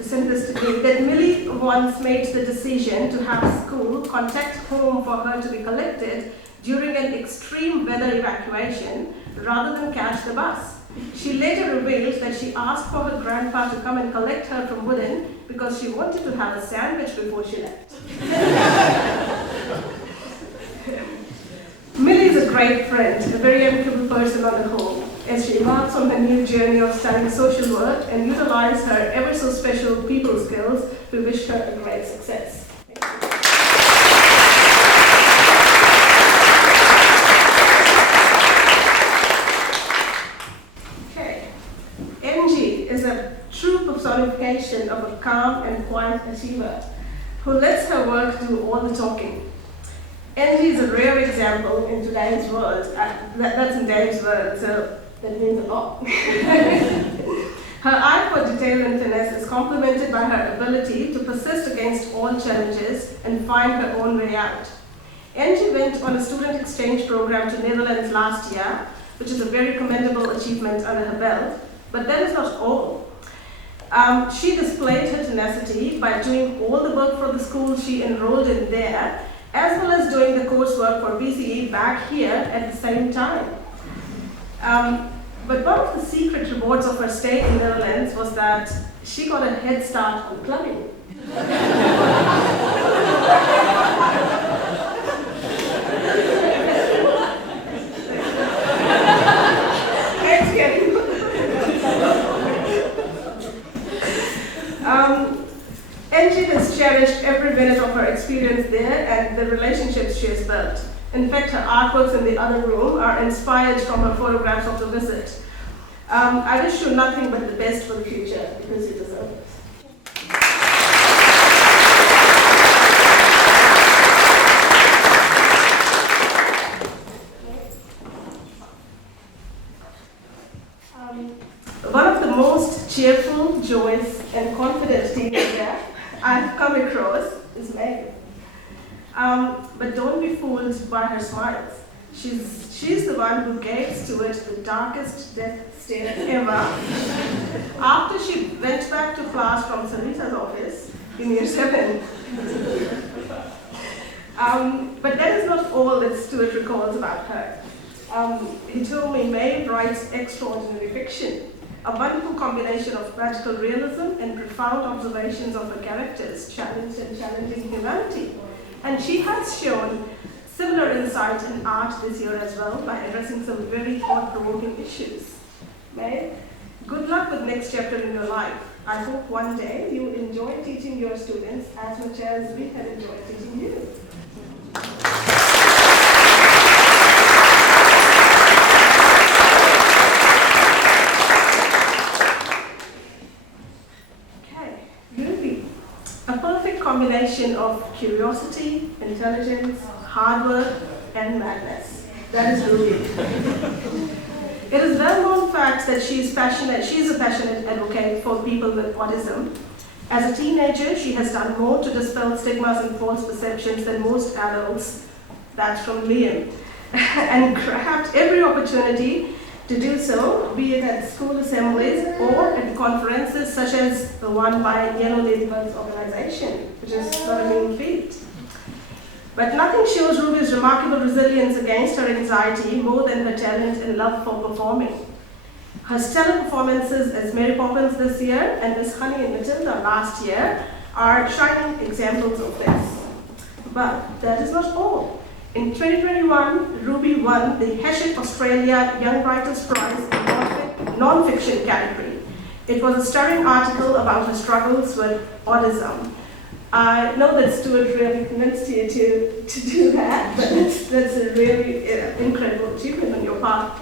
sent this to me, that Millie once made the decision to have school contact home for her to be collected during an extreme weather evacuation rather than catch the bus. She later revealed that she asked for her grandpa to come and collect her from Wooden because she wanted to have a sandwich before she left. Millie is a great friend, a very amicable person on the whole. As she embarks on her new journey of studying social work and utilize her ever so special people skills, we wish her a great success. Okay. MG is a true personification of a calm and quiet achiever who lets her work do all the talking. Angie is a rare example in today's world. That's in Dave's world, so that means a lot. Her eye for detail and finesse is complemented by her ability to persist against all challenges and find her own way out. Angie went on a student exchange program to Netherlands last year, which is a very commendable achievement under her belt, but that is not all. She displayed her tenacity by doing all the work for the school she enrolled in there, as well as doing the coursework for BCE back here at the same time. But one of the secret rewards of her stay in the Netherlands was that she got a head start on clubbing. Angie has cherished every minute of her experience there and the relationships she has built. In fact, her artworks in the other room are inspired from her photographs of the visit. I wish you nothing but the best for the future because you deserve it. One of the most cheerful, joyous, is Meg. But don't be fooled by her smiles. She's the one who gave Stuart the darkest death stare ever. After she went back to class from Sarita's office in year 7. But that is not all that Stuart recalls about her. He told me May writes extraordinary fiction, a wonderful combination of magical realism and profound observations of her characters, challenging humanity. And she has shown similar insight in art this year as well by addressing some very thought-provoking issues. May, good luck with next chapter in your life. I hope one day you enjoy teaching your students as much as we have enjoyed teaching you. Okay, Ruby. A perfect combination of curiosity, intelligence, hard work, and madness. That is Ruby. It is well-known fact that she is a passionate advocate for people with autism. As a teenager, she has done more to dispel stigmas and false perceptions than most adults. That's from Liam. And grabbed every opportunity to do so, be it at school assemblies or at conferences such as the one by Yellow Ladybirds organization, which is not a mean feat. But nothing shows Ruby's remarkable resilience against her anxiety more than her talent and love for performing. Her stellar performances as Mary Poppins this year and Miss Honey and Matilda last year are shining examples of this. But that is not all. In 2021, Ruby won the Hachette Australia Young Writers Prize in non-fiction category. It was a stirring article about her struggles with autism. I know that Stuart really convinced you to do that, but that's a really incredible achievement on your part.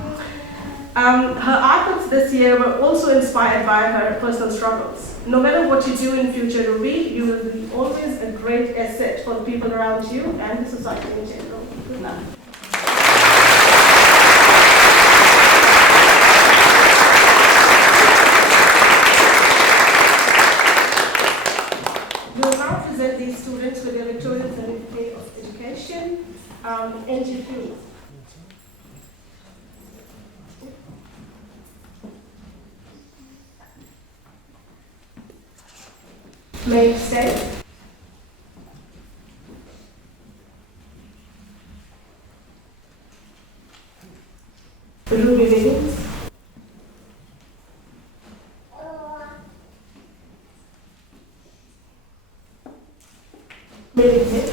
Her artworks this year were also inspired by her personal struggles. No matter what you do in future, Ruby, you will be always a great asset for the people around you and the society in general. Good luck. We will now present these students with their Victorian Certificate of Education, NGP. May you stay? Ruby Wiggins. Mary Pitt.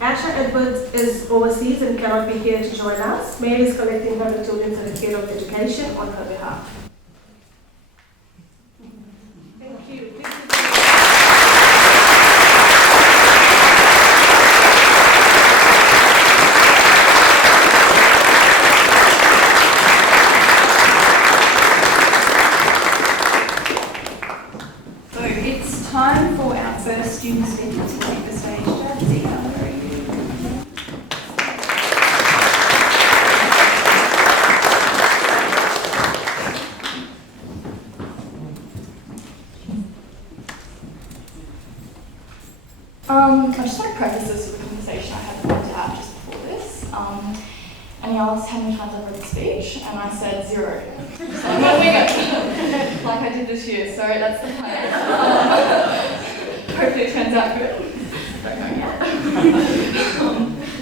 Asha Edwards is overseas and cannot be here to join us. Mary is collecting her Victorian Certificate of Education on her behalf. Thank you. So it's time for our first student speaker to take the stage. Jadzia, where are you? I just want to preface this with a conversation I had with my dad just before this. And he asked how many times I've read the speech, and I said 0. So I'm going to wing it, like I did this year, so that's the plan. Hopefully it turns out good. Don't know yet.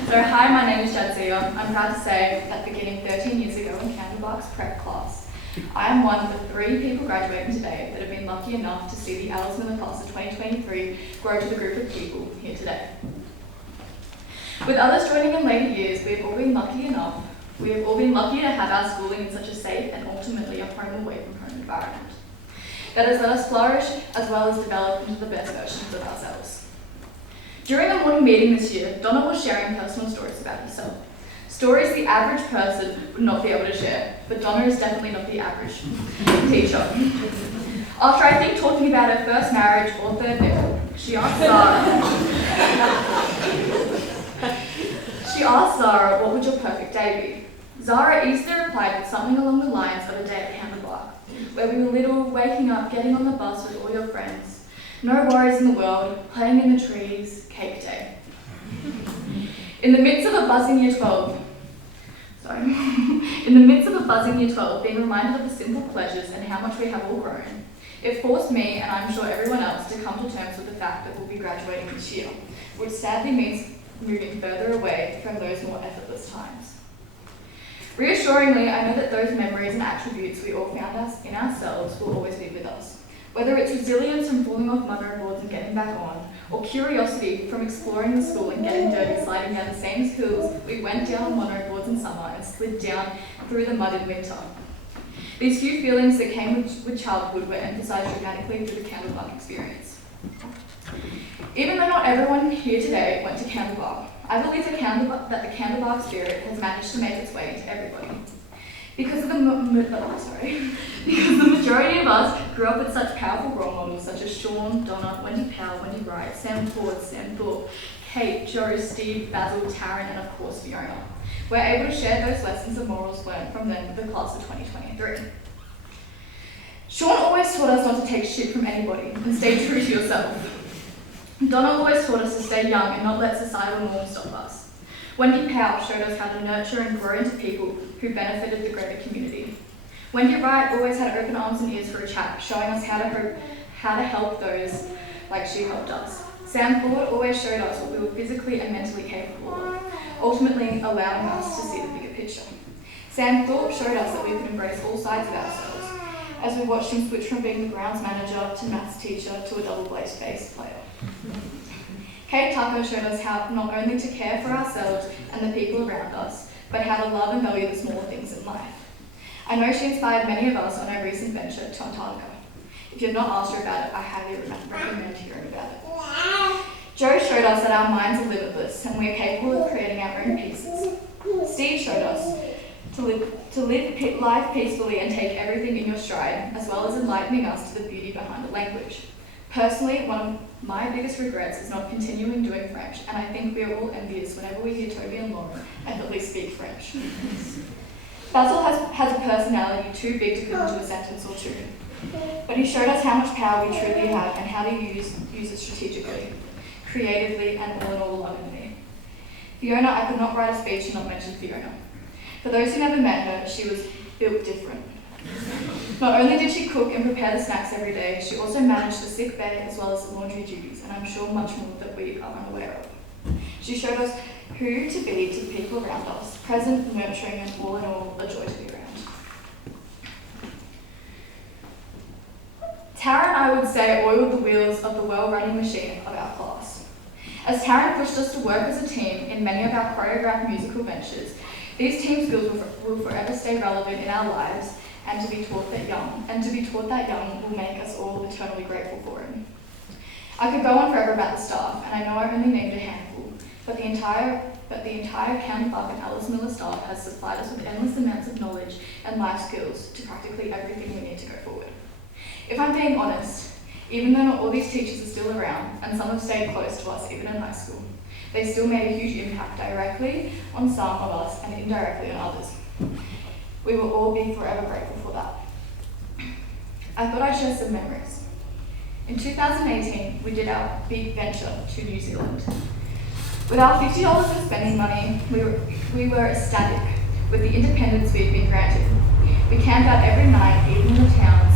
So hi, my name is Jadzia. I'm proud to say that beginning 13 years ago in Candlebark's prep class, I am one of the 3 people graduating today that have been lucky enough to see the Alice Miller class of 2023 grow to the group of people here today. With others joining in later years, we have all been lucky to have our schooling in such a safe and ultimately a home away from home environment that has let us flourish as well as develop into the best versions of ourselves. During a morning meeting this year, Donna was sharing personal stories about herself. Stories the average person would not be able to share, but Donna is definitely not the average teacher. After I think talking about her first marriage or third nipple, she asked Zara, what would your perfect day be? Zara easily replied with something along the lines of a day at Canberra, where we were little, waking up, getting on the bus with all your friends. No worries in the world, playing in the trees, cake day. In the midst of a buzzing year 12, being reminded of the simple pleasures and how much we have all grown, it forced me, and I'm sure everyone else, to come to terms with the fact that we'll be graduating this year, which sadly means moving further away from those more effortless times. Reassuringly, I know that those memories and attributes we all found in ourselves will always be with us. Whether it's resilience from falling off Munro boards and getting back on, or curiosity from exploring the school and getting dirty sliding down the same hills we went down on Munro boards in summer and slid down through the mud in winter. These few feelings that came with childhood were emphasised dramatically through the Candlebuck experience. Even though not everyone here today went to Candlebuck, I believe that the Candlebuck spirit has managed to make its way into everybody. Because the majority of us grew up with such powerful role models such as Sean, Donna, Wendy Powell, Wendy Wright, Sam Ford, Sam Thorpe, Kate, Joe, Steve, Basil, Taryn, and of course Fiona. We're able to share those lessons and morals learned from them with the class of 2023. Sean always taught us not to take shit from anybody and stay true to yourself. Donna always taught us to stay young and not let societal norms stop us. Wendy Powell showed us how to nurture and grow into people who benefited the greater community. Wendy Wright always had open arms and ears for a chat, showing us how to help those like she helped us. Sam Ford always showed us what we were physically and mentally capable of, ultimately allowing us to see the bigger picture. Sam Thorpe showed us that we could embrace all sides of ourselves, as we watched him switch from being the grounds manager to maths teacher to a double-bass bass player. Kate Tucker showed us how not only to care for ourselves and the people around us, but how to love and value the smaller things in life. I know she inspired many of us on our recent venture to Antarctica. If you've not asked her about it, I highly recommend hearing about it. Joe showed us that our minds are limitless and we are capable of creating our own pieces. Steve showed us to live life peacefully and take everything in your stride, as well as enlightening us to the beauty behind the language. Personally, one of my biggest regrets is not continuing doing French, and I think we are all envious whenever we hear Toby and Lauren at least speak French. Basil has a personality too big to put into a sentence or two, but he showed us how much power we truly have and how to use it strategically, creatively, and all in all lovingly. Fiona, I could not write a speech and not mention Fiona. For those who never met her, she was built different. Not only did she cook and prepare the snacks every day, she also managed the sick bay as well as the laundry duties, and I'm sure much more that we are unaware of. She showed us who to be to the people around us, present, nurturing, and all in all, a joy to be around. Taryn, I would say, oiled the wheels of the well-running machine of our class. As Taryn pushed us to work as a team in many of our choreographed musical ventures, these team skills will forever stay relevant in our lives, and to be taught that young will make us all eternally grateful for it. I could go on forever about the staff, and I know I only named a handful, but the entire Candlebuck and Alice Miller staff has supplied us with endless amounts of knowledge and life skills to practically everything we need to go forward. If I'm being honest, even though not all these teachers are still around, and some have stayed close to us even in high school, they still made a huge impact directly on some of us and indirectly on others. We will all be forever grateful for that. I thought I'd share some memories. In 2018, we did our big venture to New Zealand. With our $50 in spending money, we were ecstatic with the independence we had been granted. We camped out every night, eating in the towns,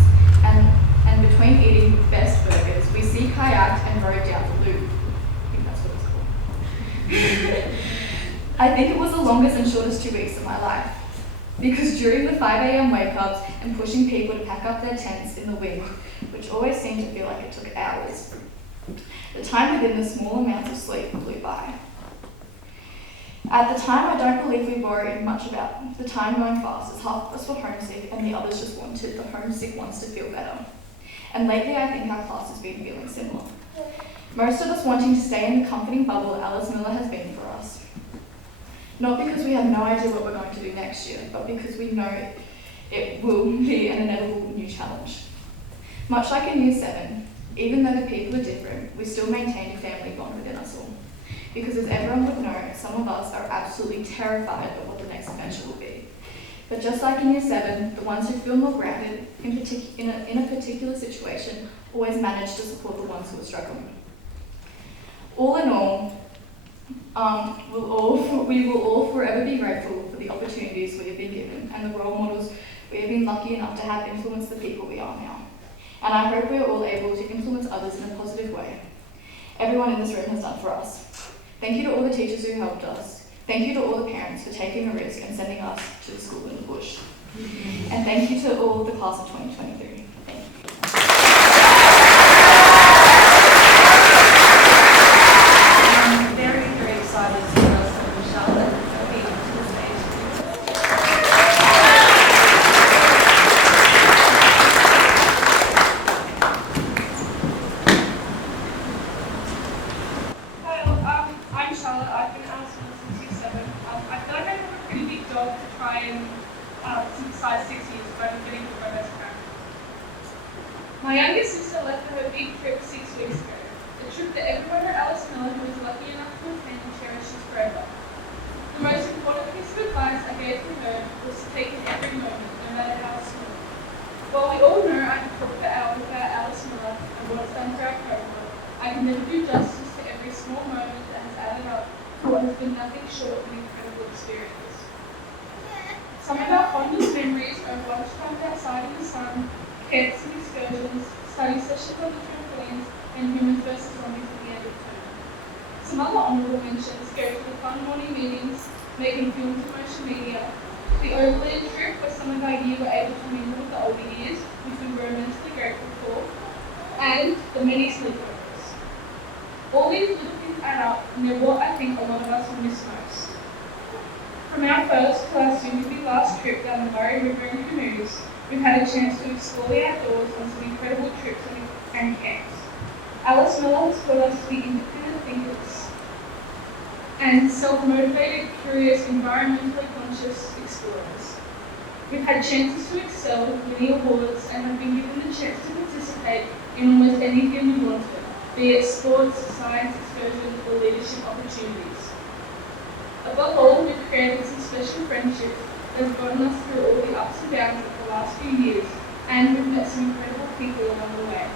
and between eating the best burgers, we sea kayaked and rode down the loop. I think that's what it's called. I think it was the longest and shortest 2 weeks of my life. Because during the 5 a.m. wake-ups and pushing people to pack up their tents in the wind, which always seemed to feel like it took hours, the time within the small amounts of sleep flew by. At the time, I don't believe we worried much about the time going fast, as half of us were homesick and the others just wanted the homesick ones to feel better. And lately, I think our class has been feeling similar. Most of us wanting to stay in the comforting bubble Alice Miller has been for us. Not because we have no idea what we're going to do next year, but because we know it will be an inevitable new challenge. Much like in Year 7, even though the people are different, we still maintain a family bond within us all. Because as everyone would know, some of us are absolutely terrified of what the next adventure will be. But just like in Year 7, the ones who feel more grounded in a particular situation always manage to support the ones who are struggling. All in all, we will all forever be grateful for the opportunities we have been given and the role models we have been lucky enough to have influenced the people we are now. And I hope we are all able to influence others in a positive way. Everyone in this room has done for us. Thank you to all the teachers who helped us. Thank you to all the parents for taking a risk and sending us to the school in the bush. And thank you to all of the class of 2023. Thank you. I'm very, very excited to welcome Charlotte to the stage. Hello, I'm Charlotte. I've been at Alice since Year 7. I feel like I have a pretty big job to try and synthesize 6 years, but I'm getting to my best friend. My younger sister left for her big trip 6 weeks ago. A trip that everyone at Alice Miller who was lucky enough to attend cherishes forever. The most important piece of advice I gave to her was to take in every moment, no matter how small. While we all know I can talk for hours about Alice Miller and what it's done for our cohort, I can never do justice to every small moment that has added up to what has been nothing short of an incredible experience. Some of our fondest memories are lunchtimes outside in the sun, camps and excursions, study sessions on the trampolines, and humans versus zombies at the end of term. Some other honourable mentions go to the fun morning meetings, making films for motion media, the Overland trip where some of our year were able to mingle with the older years, which we were immensely grateful for, and the many sleepovers. All these little things add up, and they're what I think a lot of us will miss most. From our first to our soon-to-be last trip down the Murray River in canoes, we've had a chance to explore the outdoors on some incredible trips and camps. Alice Miller has taught us to be independent thinkers and self-motivated, curious, environmentally conscious explorers. We've had chances to excel, winning awards, and have been given the chance to participate in almost anything we wanted, be it sports, science, excursions, or leadership opportunities. Above all, we've created some special friendships that have gotten us through all the ups and downs of the last few years, and we've met some incredible people along the way.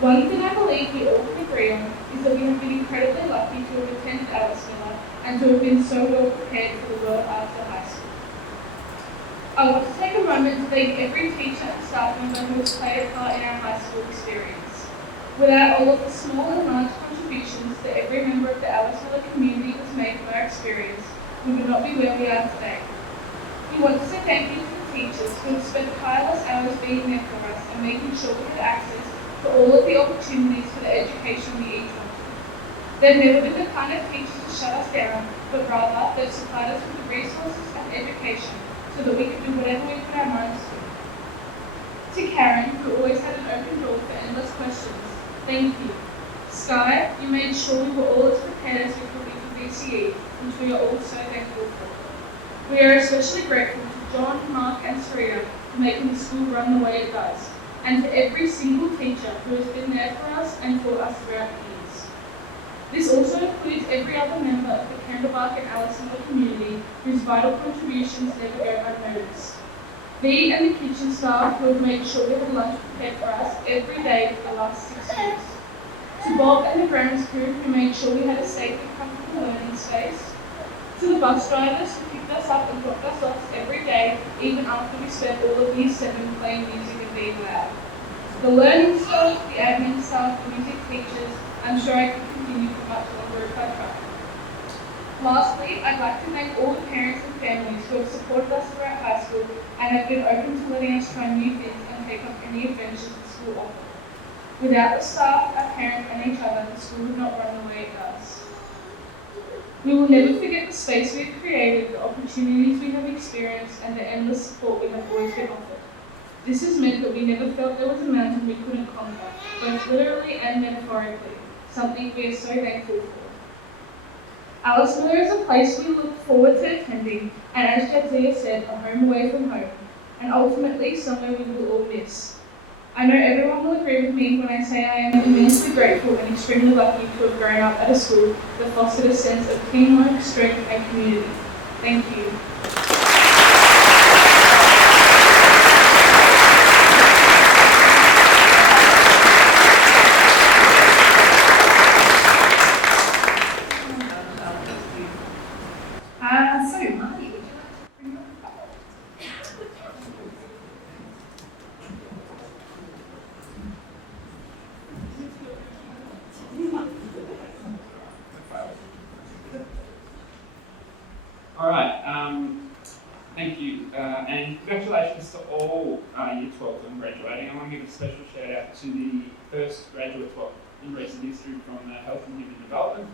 One thing I believe we all can agree on is that we have been incredibly lucky to have attended Alice Miller and to have been so well prepared for the world after high school. I want to take a moment to thank every teacher and staff member who has played a part in our high school experience. Without all of the small and large contributions that every member of the Alice Miller community has made to our experience, we would not be where we are today. We want to say thank you to the teachers who have spent tireless hours being there for us and making sure we had access to all of the opportunities for the education we each wanted. They've never been the kind of teachers to shut us down, but rather they've supplied us with the resources and education so that we could do whatever we put our minds to. To Karen, who always had an open door for endless questions, thank you. Sky, you made sure we were all as prepared as we could be for VCE, which we are all so thankful for. We are especially grateful to John, Mark and Sarita for making the school run the way it does, and to every single teacher who has been there for us and taught us throughout the years. This also includes every other member of the Canterbury and Alice Miller community whose vital contributions never go unnoticed. V and the kitchen staff who have made sure we had lunch prepared for us every day for the last 6 years. To Bob and the grounds crew who made sure we had a safe and comfortable learning space. To the bus drivers who picked us up and dropped us off every day, even after we spent all of Year 7 playing music and being loud. The learning staff, the admin staff, the music teachers, I'm sure I could continue for much longer if I tried. Lastly, I'd like to thank all the parents and families who have supported us throughout high school and have been open to letting us try new things and take up any adventures the school offers. Without the staff, our parents and each other, the school would not run the way it does. We will never forget the space we have created, the opportunities we have experienced, and the endless support we have always been offered. This has meant that we never felt there was a mountain we couldn't conquer, both literally and metaphorically, something we are so thankful for. Alice Miller is a place we look forward to attending, and as Jadzia said, a home away from home, and ultimately somewhere we will all miss. I know everyone will agree with me when I say I am immensely grateful and extremely lucky to have grown up at a school that fostered a sense of teamwork, strength and community. Thank you. Thank you, and congratulations to all Year 12s on graduating. I want to give a special shout out to the first graduates in recent history from the Health and Human Development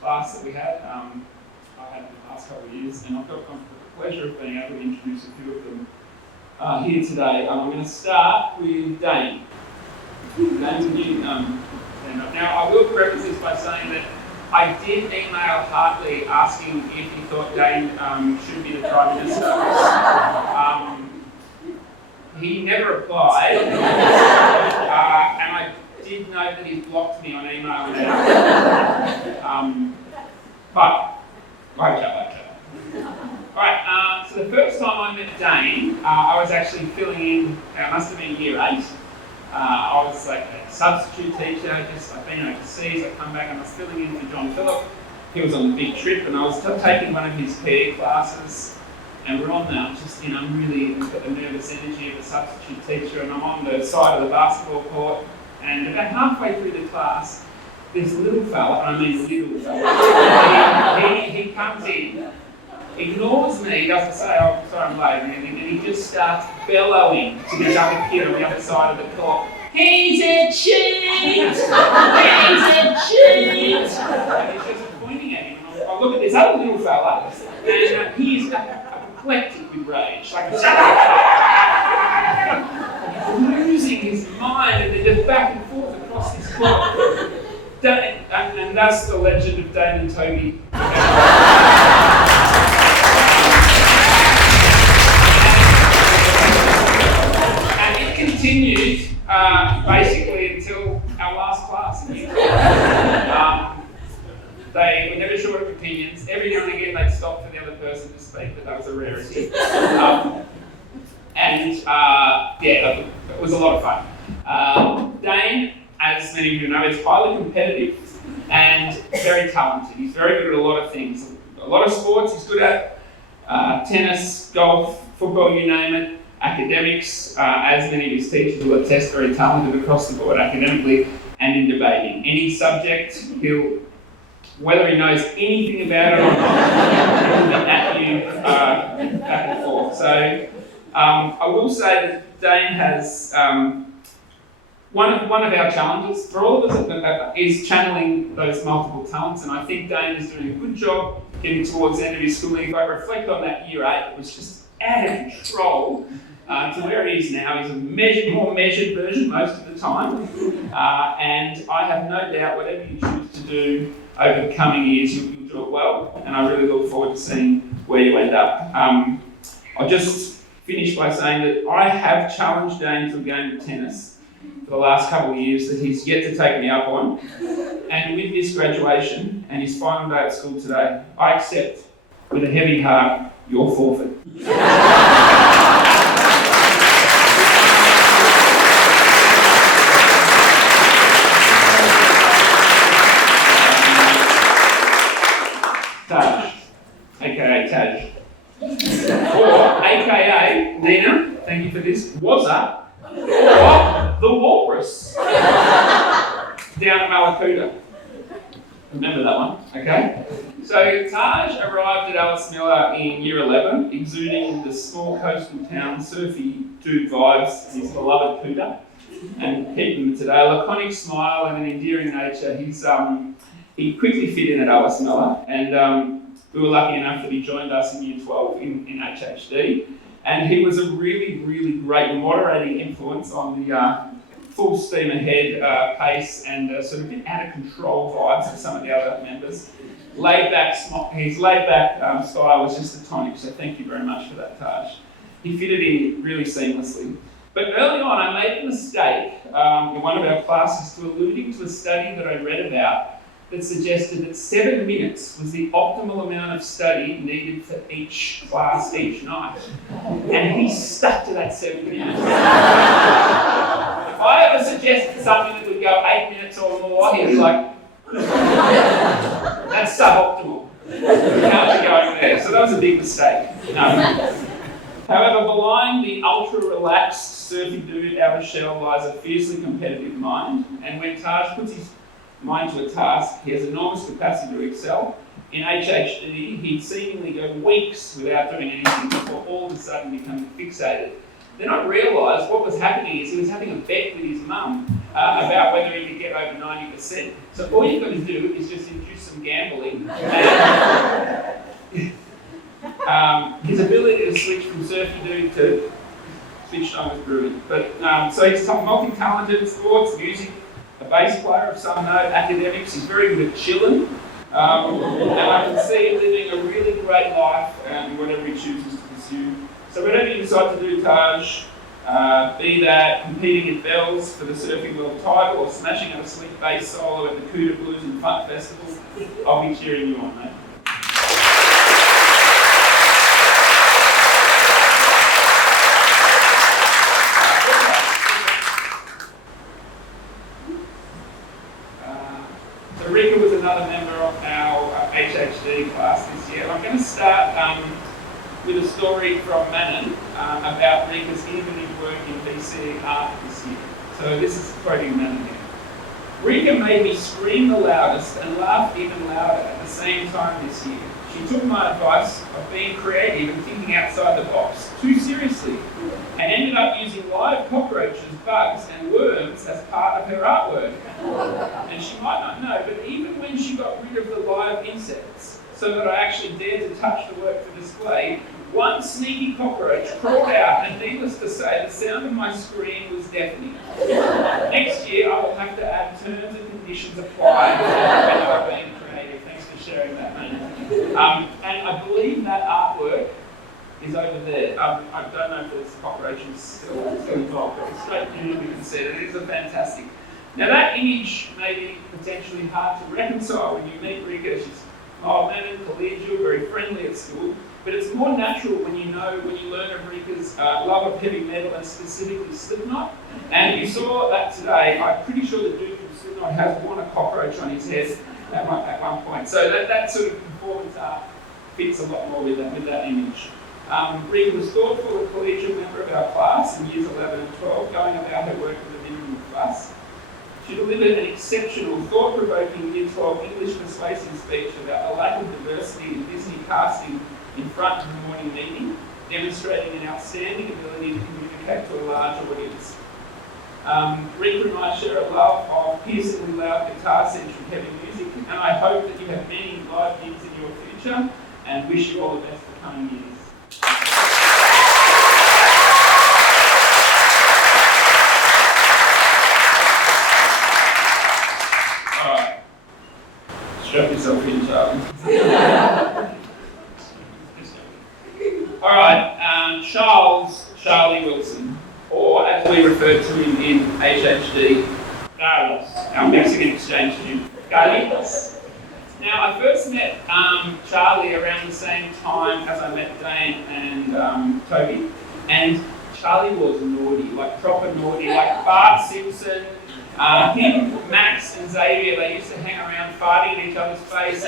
class that we had. I had in the past couple of years, and I've got the pleasure of being able to introduce a few of them here today. I'm going to start with Dane. Dane, would you stand up? Now, I will preface this by saying that I did email Hartley asking if he thought Dane should be the Prime Minister. He never replied, and I did note that he blocked me on email now. But, like that. Alright, so the first time I met Dane, I was actually filling in, it must have been year 8. I was like a substitute teacher, I've been overseas, I come back and I was filling in for John Phillip. He was on a big trip and I was taking one of his PE classes and we're on there, I'm really got the nervous energy of a substitute teacher and I'm on the side of the basketball court and about halfway through the class, there's a little fella, and I mean little fella, he comes in, ignores me, doesn't say, oh, sorry I'm late or anything, and he just starts bellowing to this other kid on the other side of the court. He's a cheat! He's a cheat! And he's just pointing at him. And I look at this other little fella, and he's apoplectic with rage. Like, he's losing his mind, and they're just back and forth across this court. And that's the legend of Dane and Toby. Continued basically until our last class in Year 12. They were never short of opinions. Every now and again they'd stop for the other person to speak, but that was a rarity. It was a lot of fun. Dane, as many of you know, is highly competitive and very talented. He's very good at a lot of things. A lot of sports he's good at. Tennis, golf, football, you name it. Academics, as many of his teachers will attest, very talented across the board academically and in debating. Any subject, whether he knows anything about it or not, he'll be at you back and forth. So I will say that Dane has one of our challenges for all of us is channeling those multiple talents, and I think Dane is doing a good job getting towards the end of his schooling. If I reflect on that year 8, it was just out of control. To where he is now, he's a more measured version most of the time. And I have no doubt whatever you choose to do over the coming years, you'll do it well. And I really look forward to seeing where you end up. I'll just finish by saying that I have challenged Dane to a game of tennis for the last couple of years that he's yet to take me up on. And with this graduation and his final day at school today, I accept with a heavy heart your forfeit. Taj, aka Taj, or aka Nina, thank you for this, Wazza, or the Walrus, down at Malakuta. Remember that one, okay? So Taj arrived at Alice Miller in year 11, exuding the small coastal town surfy dude vibes, his beloved Kuta, and keeping them today. A laconic smile and an endearing nature. He quickly fit in at Alice Miller, and we were lucky enough that he joined us in year 12 in HHD, and he was a really, really great moderating influence on the full steam ahead pace and sort of a bit out of control vibes of some of the other members. His laid back style was just a tonic, so thank you very much for that, Taj. He fitted in really seamlessly. But early on, I made the mistake in one of our classes to alluding to a study that I read about that suggested that 7 minutes was the optimal amount of study needed for each class each night. And he stuck to that 7 minutes. If I ever suggested something that would go 8 minutes or more, he was like, that's suboptimal. You can't be going there. So that was a big mistake. However, belying the ultra-relaxed surfy dude out of shell lies a fiercely competitive mind, and when Taj puts his mind to a task, he has enormous capacity to excel in HHD, he'd seemingly go weeks without doing anything before all of a sudden becoming fixated. Then I realised what was happening is he was having a bet with his mum about whether he could get over 90%. So all you've got to do is just induce some gambling. And his ability to switch from surfing to switch on was brilliant. But so he's multi-talented, sports, music, a bass player of some note, academics. He's very good at chilling. And I can see him living a really great life in whatever he chooses to pursue. So whatever you decide to do, Taj, be that competing in bells for the Surfing World title or smashing out a sweet bass solo at the Cooter Blues and Funk Festival, I'll be cheering you on, mate. So Rika was another member of our HHD class this year. I'm going to start with a story from Manon about Rika's innovative work in VC art this year. So this is quoting Manon here. Rika made me scream the loudest and laugh even louder at the same time this year. She took my advice of being creative and thinking outside the box too seriously and ended up using live cockroaches, bugs and worms as part of her artwork. And she might not know, but even when she got rid of the live insects so that I actually dared to touch the work for display, one sneaky cockroach crawled out, and needless to say, the sound of my scream was deafening. Next year, I will have to add terms and conditions applied when I'm being creative. Thanks for sharing that, mate. And I believe that artwork is over there. I don't know if there's cockroaches still involved, but straight to you can see it. It is a fantastic. Now that image may be potentially hard to reconcile when you meet Rika. She's mild-mannered, collegial, very friendly at school. But it's more natural when you learn of Rika's love of heavy metal and specifically Slipknot. And you saw that today. I'm pretty sure the dude from Slipknot has worn a cockroach on his head at one point. So that sort of performance art fits a lot more with that image. Rika was thoughtful, a collegial member of our class in years 11 and 12, going about her work with a minimum of fuss. She delivered an exceptional, thought-provoking Year 12 English persuasive speech about the lack of diversity in Disney casting in front of the morning meeting, demonstrating an outstanding ability to communicate to a large audience. Rika and I share a love of piercingly loud guitar-centric heavy music, and I hope that you have many live gigs in your future, and wish you all the best for coming years. Alright. Strap yourself in, Charlie. Alright, Charlie Wilson, or as we refer to him in HHD, Carlos, our Mexican exchange student, Carlitos. Now, I first met Charlie around the same time as I met Dane and Toby, and Charlie was naughty, like proper naughty, like Bart Simpson. Him, Max and Xavier, they used to hang around farting in each other's faces,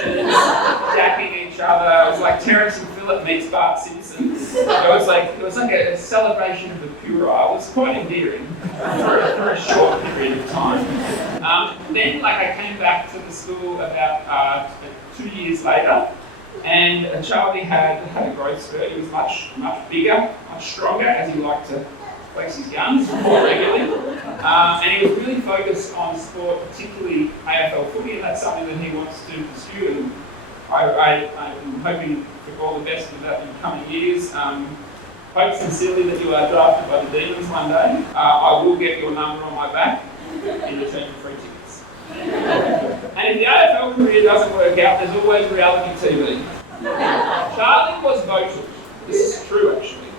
jacking each other. It was like Terrence and Phillip meets Bart Simpson. It was like a celebration of the puerile. It was quite endearing for a short period of time. Then I came back to the school about 2 years later, and Charlie had a growth spurt. He was much bigger, much stronger, as he liked to flex his guns more regularly. And he was really focused on sport, particularly AFL footy, and that's something that he wants to pursue. And I'm hoping for all the best of that in the coming years. Hope sincerely that you are drafted by the Demons one day. I will get your number on my back in return for free tickets. And if the AFL career doesn't work out, there's always reality TV. Charlie was voted, this is true actually,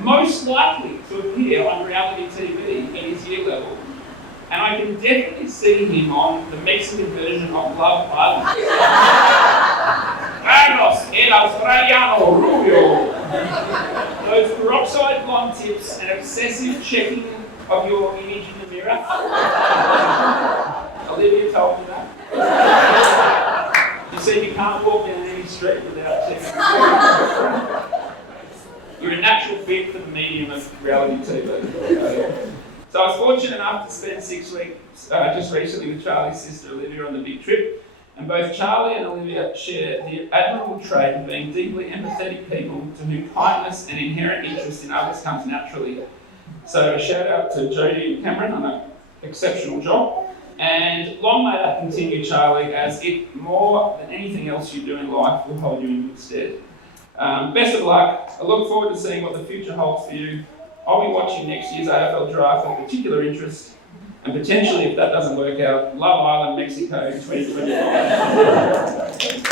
most likely to appear on reality TV at his year level. And I can definitely see him on the Mexican version of Love Island. Carlos, el Australiano Rubio. Those peroxide blonde tips and obsessive checking of your image in the mirror. Olivia told me that. You see, you can't walk down any street without checking. You're a natural fit for the medium of reality TV. So I was fortunate enough to spend 6 weeks just recently with Charlie's sister Olivia on the big trip. And both Charlie and Olivia share the admirable trait of being deeply empathetic people to whom kindness and inherent interest in others comes naturally. So a shout out to Jodie and Cameron on an exceptional job. And long may that continue, Charlie, as it, more than anything else you do in life, will hold you in good stead. Best of luck. I look forward to seeing what the future holds for you. I'll be watching next year's AFL draft with particular interest. And potentially, if that doesn't work out, Love Island, Mexico 2025.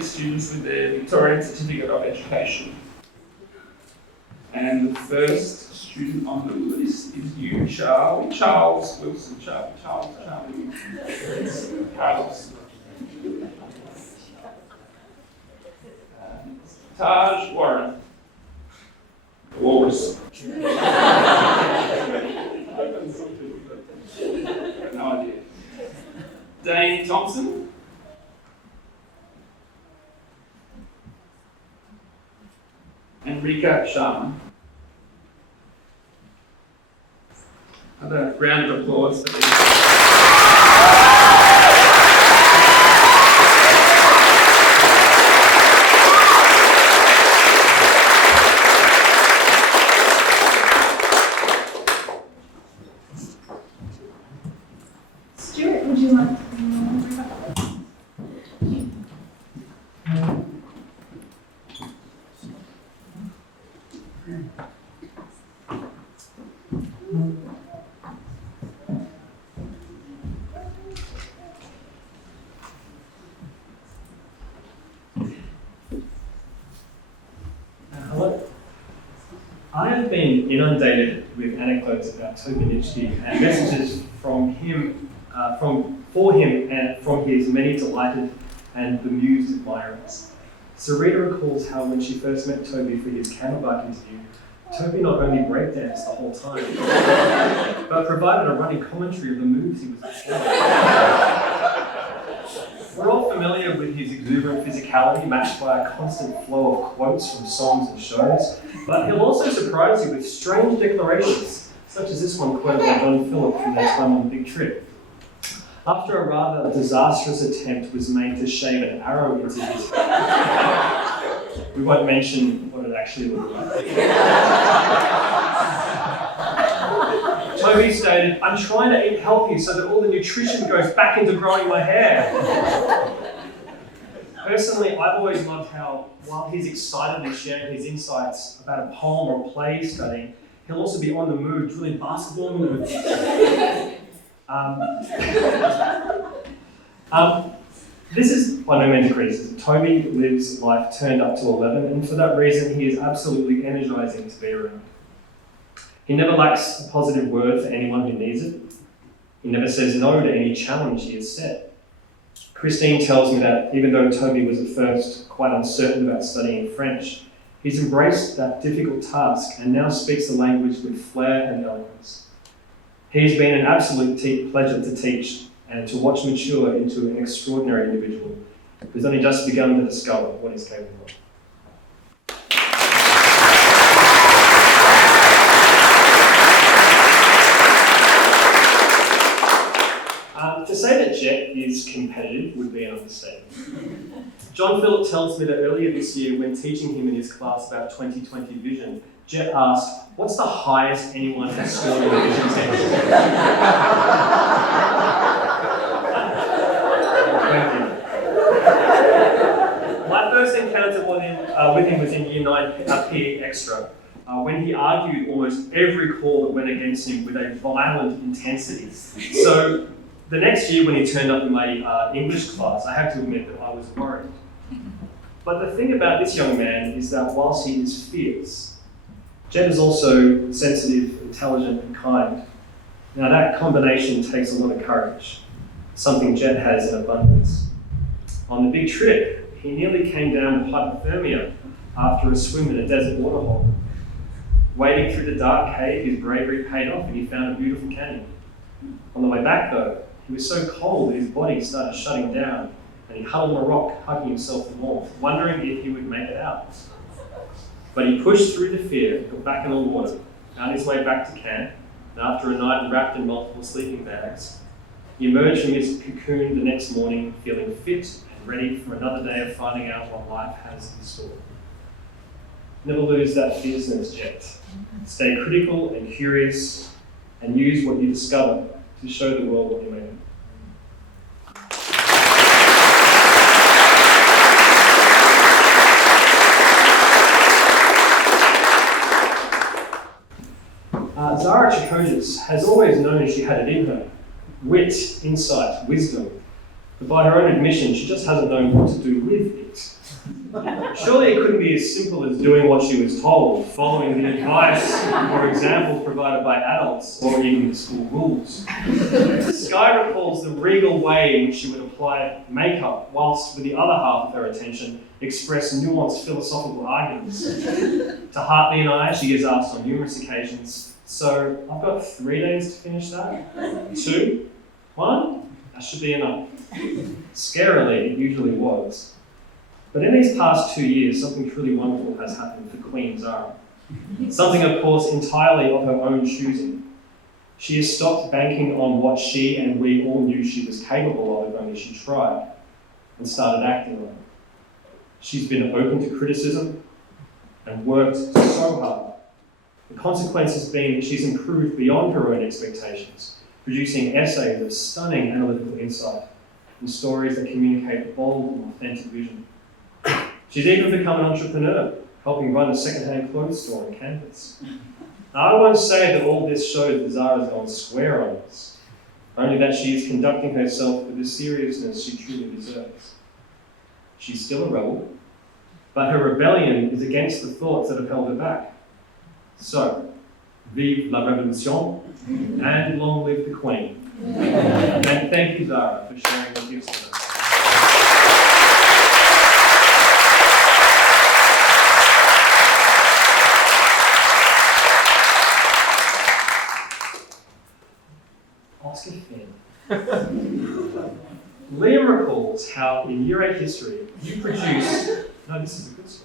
Students with their Victorian Certificate of Education. And the first student on the list is you, Charles Wilson. Charles Wilson. Carlos. Taj Warren. Walrus. No idea. Dane Thompson. Enrica Sharma. Another round of applause for these. Stuart, would you like to I have been inundated with anecdotes about Toby Nitschke and messages from him, for him and from his many delighted and bemused admirers. Sarita recalls how when she first met Toby for his Candlebike interview, Toby not only breakdanced the whole time, but provided a running commentary of the moves he was performing. We're all familiar with his exuberant physicality matched by a constant flow of quotes from songs and shows, but he'll also surprise you with strange declarations, such as this one quoted by John Phillip from their time on the Big Trip. After a rather disastrous attempt was made to shave an arrow into his head, we won't mention what it actually looked like. Toby stated, "I'm trying to eat healthy so that all the nutrition goes back into growing my hair." Personally, I've always loved how, while he's excitedly sharing his insights about a poem or a play he's studying, he'll also be on the move, drilling basketball moves. This is by no means a criticism. Toby lives life turned up to 11, and for that reason, he is absolutely energizing to be around. He never lacks a positive word for anyone who needs it. He never says no to any challenge he has set. Christine tells me that even though Toby was at first quite uncertain about studying French, he's embraced that difficult task and now speaks the language with flair and eloquence. He's been an absolute pleasure to teach and to watch mature into an extraordinary individual who's only just begun to discover what he's capable of. To say that Jet is competitive would be an understatement. John Phillip tells me that earlier this year, when teaching him in his class about 2020 vision, Jet asked, "What's the highest anyone has scored in a vision test?" Thank you. My first encounter with him was in Year 9 PE Extra, when he argued almost every call that went against him with a violent intensity. So the next year when he turned up in my English class, I have to admit that I was worried. But the thing about this young man is that whilst he is fierce, Jet is also sensitive, intelligent, and kind. Now that combination takes a lot of courage, something Jet has in abundance. On the Big Trip, he nearly came down with hypothermia after a swim in a desert waterhole. Wading through the dark cave, his bravery paid off and he found a beautiful canyon. On the way back though, he was so cold that his body started shutting down and he huddled on a rock, hugging himself to warmth, wondering if he would make it out. But he pushed through the fear, got back in the water, found his way back to camp, and after a night wrapped in multiple sleeping bags, he emerged from his cocoon the next morning feeling fit and ready for another day of finding out what life has in store. Never lose that fierceness, Jet. Stay critical and curious, and use what you discover to show the world what you made. Zara Chakotay has always known she had it in her. Wit, insight, wisdom. But by her own admission, she just hasn't known what to do with it. Surely it couldn't be as simple as doing what she was told, following the advice or examples provided by adults, or even the school rules. Skye recalls the regal way in which she would apply makeup, whilst with the other half of her attention express nuanced philosophical arguments. To Hartley and I, she is asked on numerous occasions, so I've got 3 days to finish that? 2? 1? That should be enough. Scarily, it usually was. But in these past 2 years, something truly wonderful has happened for Queen Zara. Something, of course, entirely of her own choosing. She has stopped banking on what she and we all knew she was capable of if only she tried, and started acting on it. She's been open to criticism and worked so hard. The consequence has been that she's improved beyond her own expectations, producing essays of stunning analytical insight and stories that communicate a bold and authentic vision. She's even become an entrepreneur, helping run a second-hand clothes store in Campus. Now, I won't say that all this shows that Zara's gone square on us, only that she is conducting herself with the seriousness she truly deserves. She's still a rebel, but her rebellion is against the thoughts that have held her back. So, vive la révolution, and long live the Queen. And thank you, Zara, for sharing your gifts with us. Oscar Finn. Liam recalls how in Year 8 history you produced... No, this is a good story.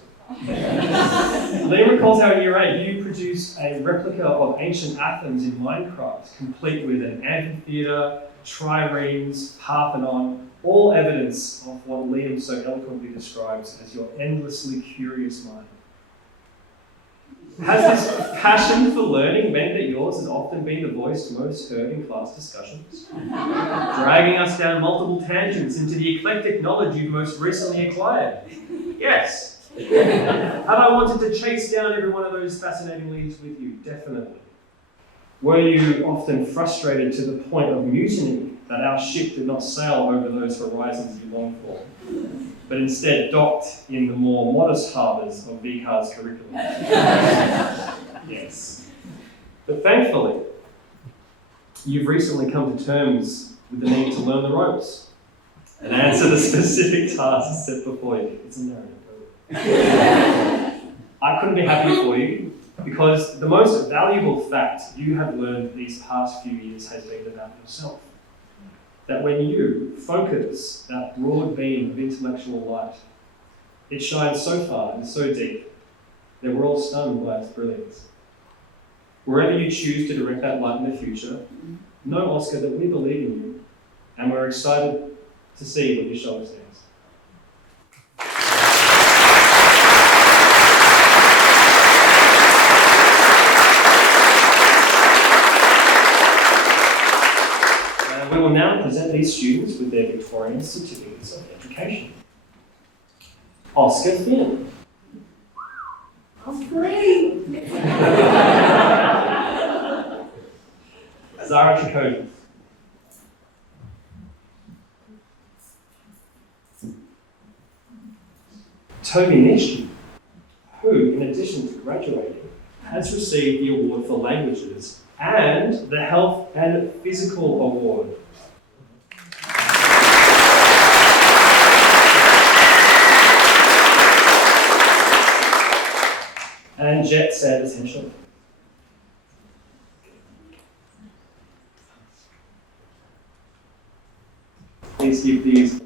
Liam recalls how in Year 8 you produced a replica of ancient Athens in Minecraft, complete with an amphitheatre, triremes, Parthenon, all evidence of what Liam so eloquently describes as your endlessly curious mind. Has this passion for learning meant that yours has often been the voice most heard in class discussions? Dragging us down multiple tangents into the eclectic knowledge you've most recently acquired? Yes. Have I wanted to chase down every one of those fascinating leads with you? Definitely. Were you often frustrated to the point of mutiny that our ship did not sail over those horizons you longed for, but instead docked in the more modest harbours of VCAR's curriculum? Yes. But thankfully, you've recently come to terms with the need to learn the ropes and answer the specific tasks set before you. It's a narrative. I couldn't be happier for you, because the most valuable fact you have learned these past few years has been about yourself. That when you focus that broad beam of intellectual light, it shines so far and so deep that we're all stunned by its brilliance. Wherever you choose to direct that light in the future, know, Oscar, that we believe in you, and we're excited to see what you show us next. We will now present these students with their Victorian Certificates of Education. Oscar Finn. Zara Chakotay. Toby Nishi, who, in addition to graduating, has received the Award for Languages and the Health and Physical Award. And Jet Set Essential. Please give these.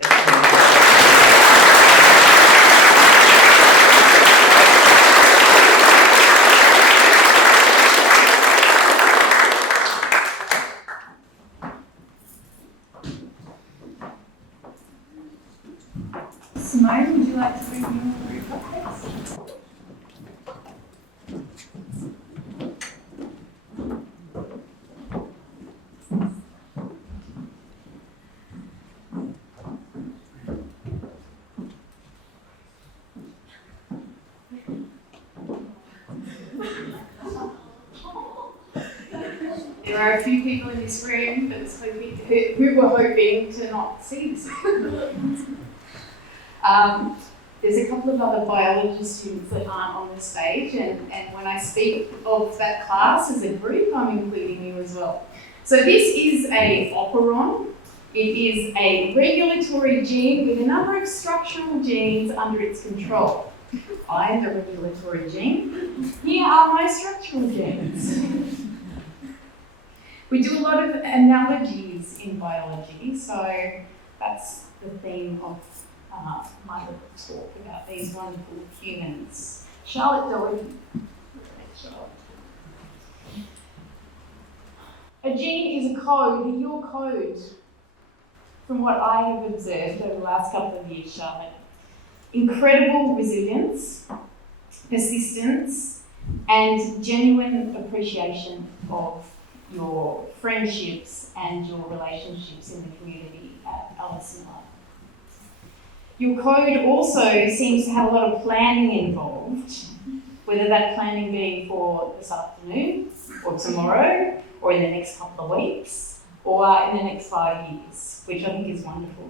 Simone, would you like to bring your group up, please? There are a few people in this room who were hoping to not see this. There's a couple of other biology students that aren't on the stage, and when I speak of that class as a group, I'm including you as well. So this is a operon. It is a regulatory gene with a number of structural genes under its control. I am the regulatory gene. Here are my structural genes. We do a lot of analogies in biology, so that's the theme of my little talk about these wonderful humans. Charlotte Doherty. A gene is a code, your code, from what I have observed over the last couple of years, Charlotte. Incredible resilience, persistence, and genuine appreciation of your friendships and your relationships in the community at Alice Miller. Your code also seems to have a lot of planning involved, whether that planning be for this afternoon or tomorrow or in the next couple of weeks or in the next 5 years, which I think is wonderful.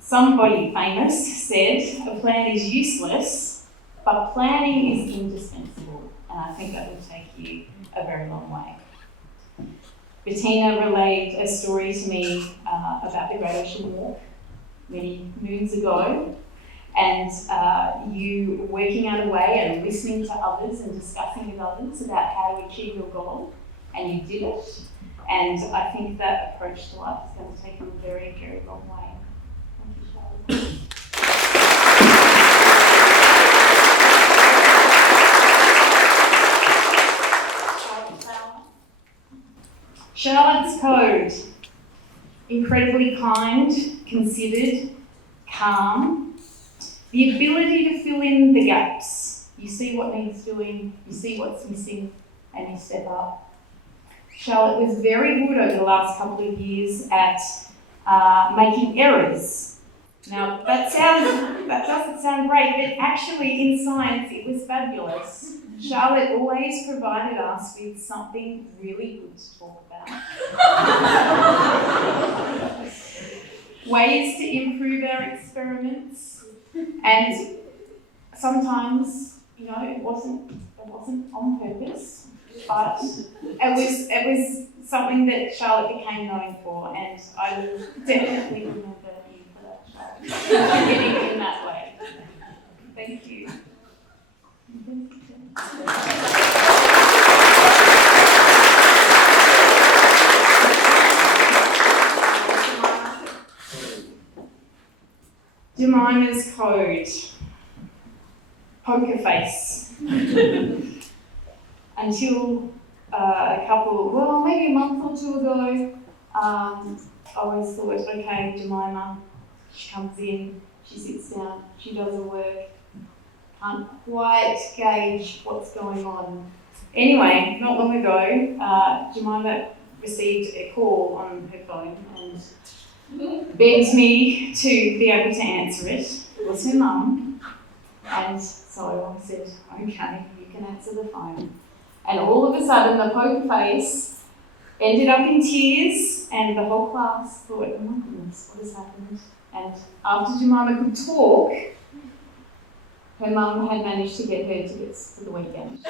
Somebody famous said, a plan is useless, but planning is indispensable, and I think that will take you a very long way. Bettina relayed a story to me about the Great Ocean Walk many moons ago, and you working out a way and listening to others and discussing with others about how to achieve your goal, and you did it. And I think that approach to life is going to take you a very, very long way. Thank you, Charlotte. Charlotte's code, incredibly kind, considered, calm, the ability to fill in the gaps. You see what needs doing, you see what's missing, and you step up. Charlotte was very good over the last couple of years at making errors. Now, that doesn't sound great, but actually in science it was fabulous. Charlotte always provided us with something really good to talk about. Ways to improve our experiments, and sometimes, it wasn't on purpose, but it was something that Charlotte became known for, and I will definitely remember you for that, Charlotte, contributing in that way. Thank you. Jemima's code, poker face. Until maybe a month or two ago, I always thought, okay, Jemima, she comes in, she sits down, she does her work, can't quite gauge what's going on. Anyway, not long ago, Jemima received a call on her phone and begged me to be able to answer it. It was her mum, and so I said, okay, you can answer the phone. And all of a sudden, the poker face ended up in tears, and the whole class thought, oh my goodness, what has happened? And after Jemima could talk, her mum had managed to get her tickets for the weekend.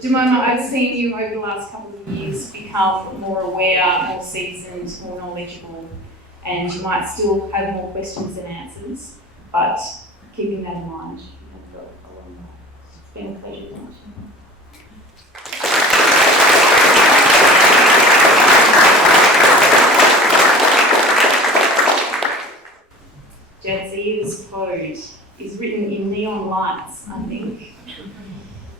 Jemima, I've seen you over the last couple of years become more aware, more seasoned, more knowledgeable, and you might still have more questions than answers, but keeping that in mind, you've got a long way. It's been a pleasure to meet you. Jadzia's code is written in neon lights, I think.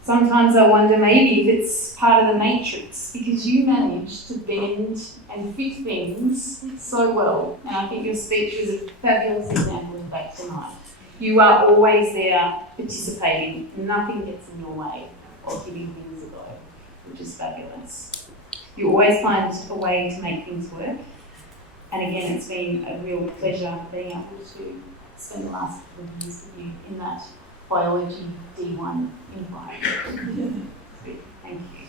Sometimes I wonder maybe if it's part of the matrix, because you manage to bend and fit things so well. And I think your speech was a fabulous example of that tonight. You are always there participating, and nothing gets in your way of giving things a go, which is fabulous. You always find a way to make things work. And again, it's been a real pleasure being able to spend the last couple of years with you in that biology D1 environment. Good. Thank you.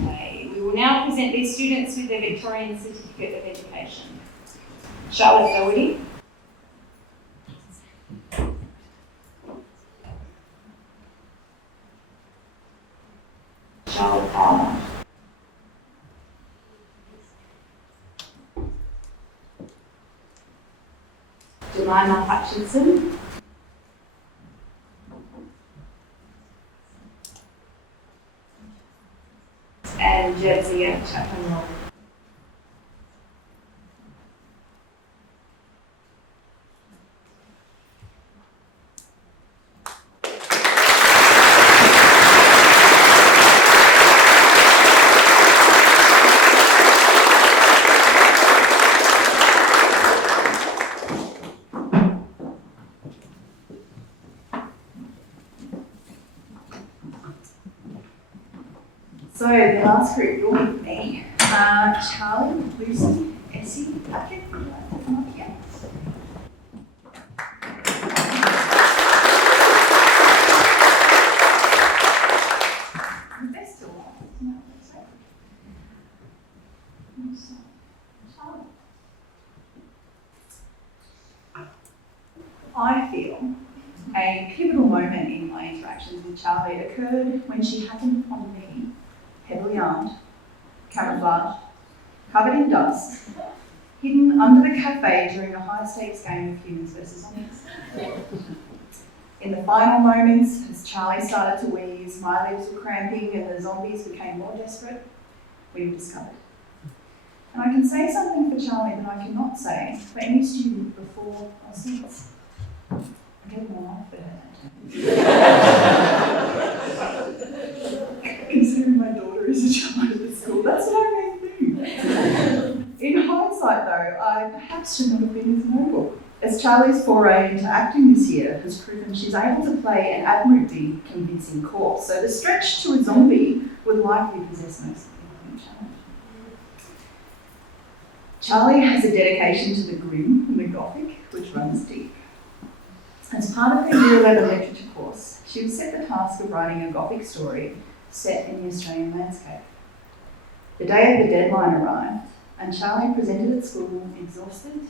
Okay, we will now present these students with their Victorian Certificate of Education. Charlotte Doherty. Charlotte Palmer. Jemima Hutchinson. And Jadzia Chapman. So the last group, you're with me. Charlie, Lucy, Essie, Patrick, come up here. They're still on, isn't that so? Charlie. I feel a pivotal moment in my interactions with Charlie occurred when she happened upon me, heavily armed, camouflaged, covered in dust, hidden under the cafe during a high-stakes game of humans versus zombies. In the final moments, as Charlie started to wheeze, my legs were cramping and the zombies became more desperate, we were discovered. And I can say something for Charlie that I cannot say for any student before or since. I get more life for her. Considering my daughter is a child at school, that's what I mean too. In hindsight though, I perhaps should not have been as noble, as Charlie's foray into acting this year has proven she's able to play an admirably convincing course, so the stretch to a zombie would likely possess most of the challenge. Charlie has a dedication to the grim and the gothic, which runs deep. As part of her Year 11 literature course, she was set the task of writing a gothic story set in the Australian landscape. The day of the deadline arrived, and Charlie presented at school exhausted.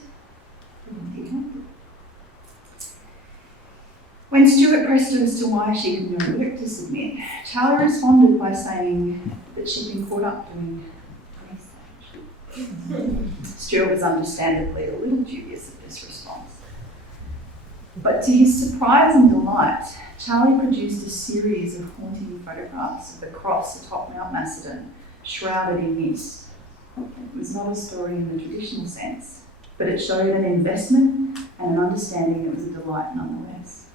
When Stuart pressed her as to why she had no work to submit, Charlie responded by saying that she'd been caught up doing research. Stuart was understandably a little dubious of this response. But to his surprise and delight, Charlie produced a series of haunting photographs of the cross atop Mount Macedon, shrouded in mist. It was not a story in the traditional sense, but it showed an investment and an understanding that was a delight nonetheless.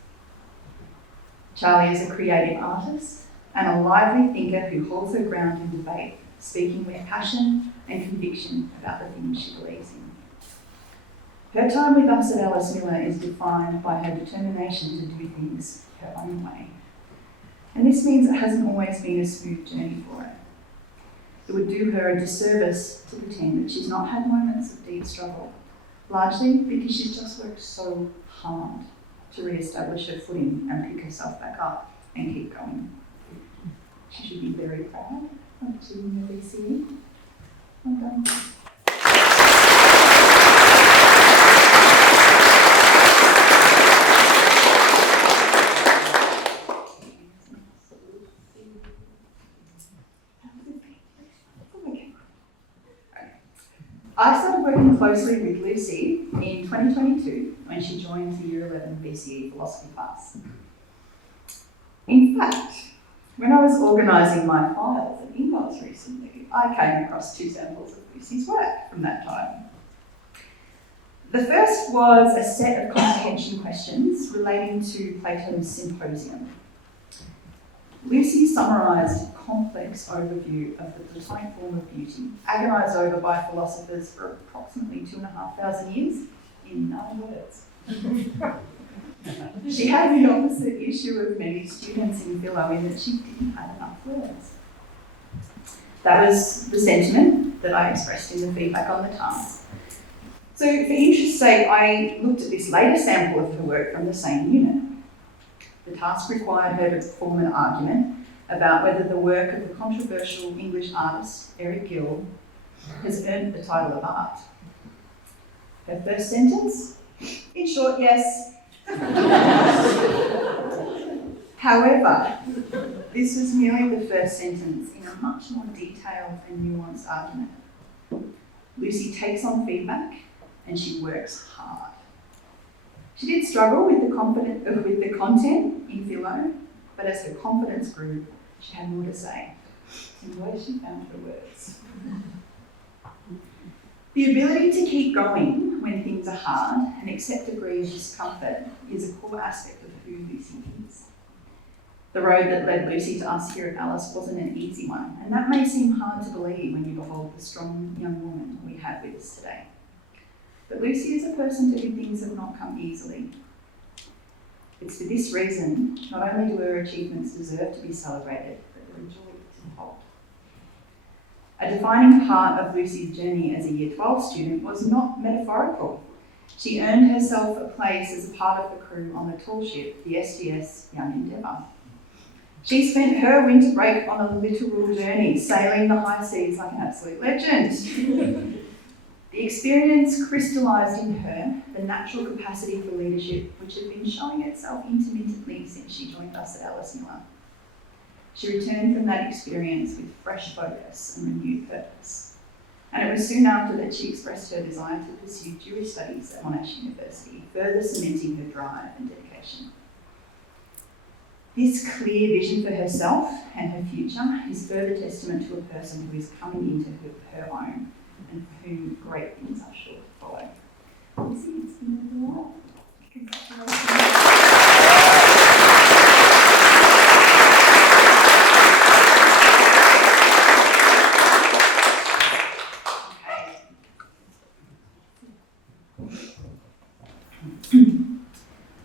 Charlie is a creative artist and a lively thinker who holds her ground in debate, speaking with passion and conviction about the things she believes in. Her time with us at Alice Miller is defined by her determination to do things her own way. And this means it hasn't always been a smooth journey for her. It would do her a disservice to pretend that she's not had moments of deep struggle, largely because she's just worked so hard to re-establish her footing and pick herself back up and keep going. She should be very proud of achieving the VCE. Well done. I started working closely with Lucy in 2022 when she joined the Year 11 VCE philosophy class. In fact, when I was organising my files and emails recently, I came across 2 samples of Lucy's work from that time. The first was a set of comprehension questions relating to Plato's Symposium. Lucy summarised a complex overview of the Platonic form of beauty, agonised over by philosophers for approximately 2,500 years, in 9 words. She had the opposite issue of many students in philo in that she didn't have enough words. That was the sentiment that I expressed in the feedback on the task. So for interest's sake, I looked at this later sample of her work from the same unit. The task required her to perform an argument about whether the work of the controversial English artist Eric Gill has earned the title of art. Her first sentence? In short, yes. However, this was merely the first sentence in a much more detailed and nuanced argument. Lucy takes on feedback and she works hard. She did struggle with the content in philo, but as her confidence grew, she had more to say. And where she found her words. The ability to keep going when things are hard and accept a degree of discomfort is a core aspect of who Lucy is. The road that led Lucy to us here at Alice wasn't an easy one, and that may seem hard to believe when you behold the strong young woman we have with us today. But Lucy is a person to whom things have not come easily. It's for this reason, not only do her achievements deserve to be celebrated, but they're a joy to behold. A defining part of Lucy's journey as a Year 12 student was not metaphorical. She earned herself a place as a part of the crew on the tall ship, the SGS Young Endeavour. She spent her winter break on a literal journey, sailing the high seas like an absolute legend. The experience crystallised in her the natural capacity for leadership, which had been showing itself intermittently since she joined us at Alice Miller. She returned from that experience with fresh focus and renewed purpose. And it was soon after that she expressed her desire to pursue Jewish studies at Monash University, further cementing her drive and dedication. This clear vision for herself and her future is further testament to a person who is coming into her own and for whom great things are sure to follow. Lucy, it's been a while. Congratulations.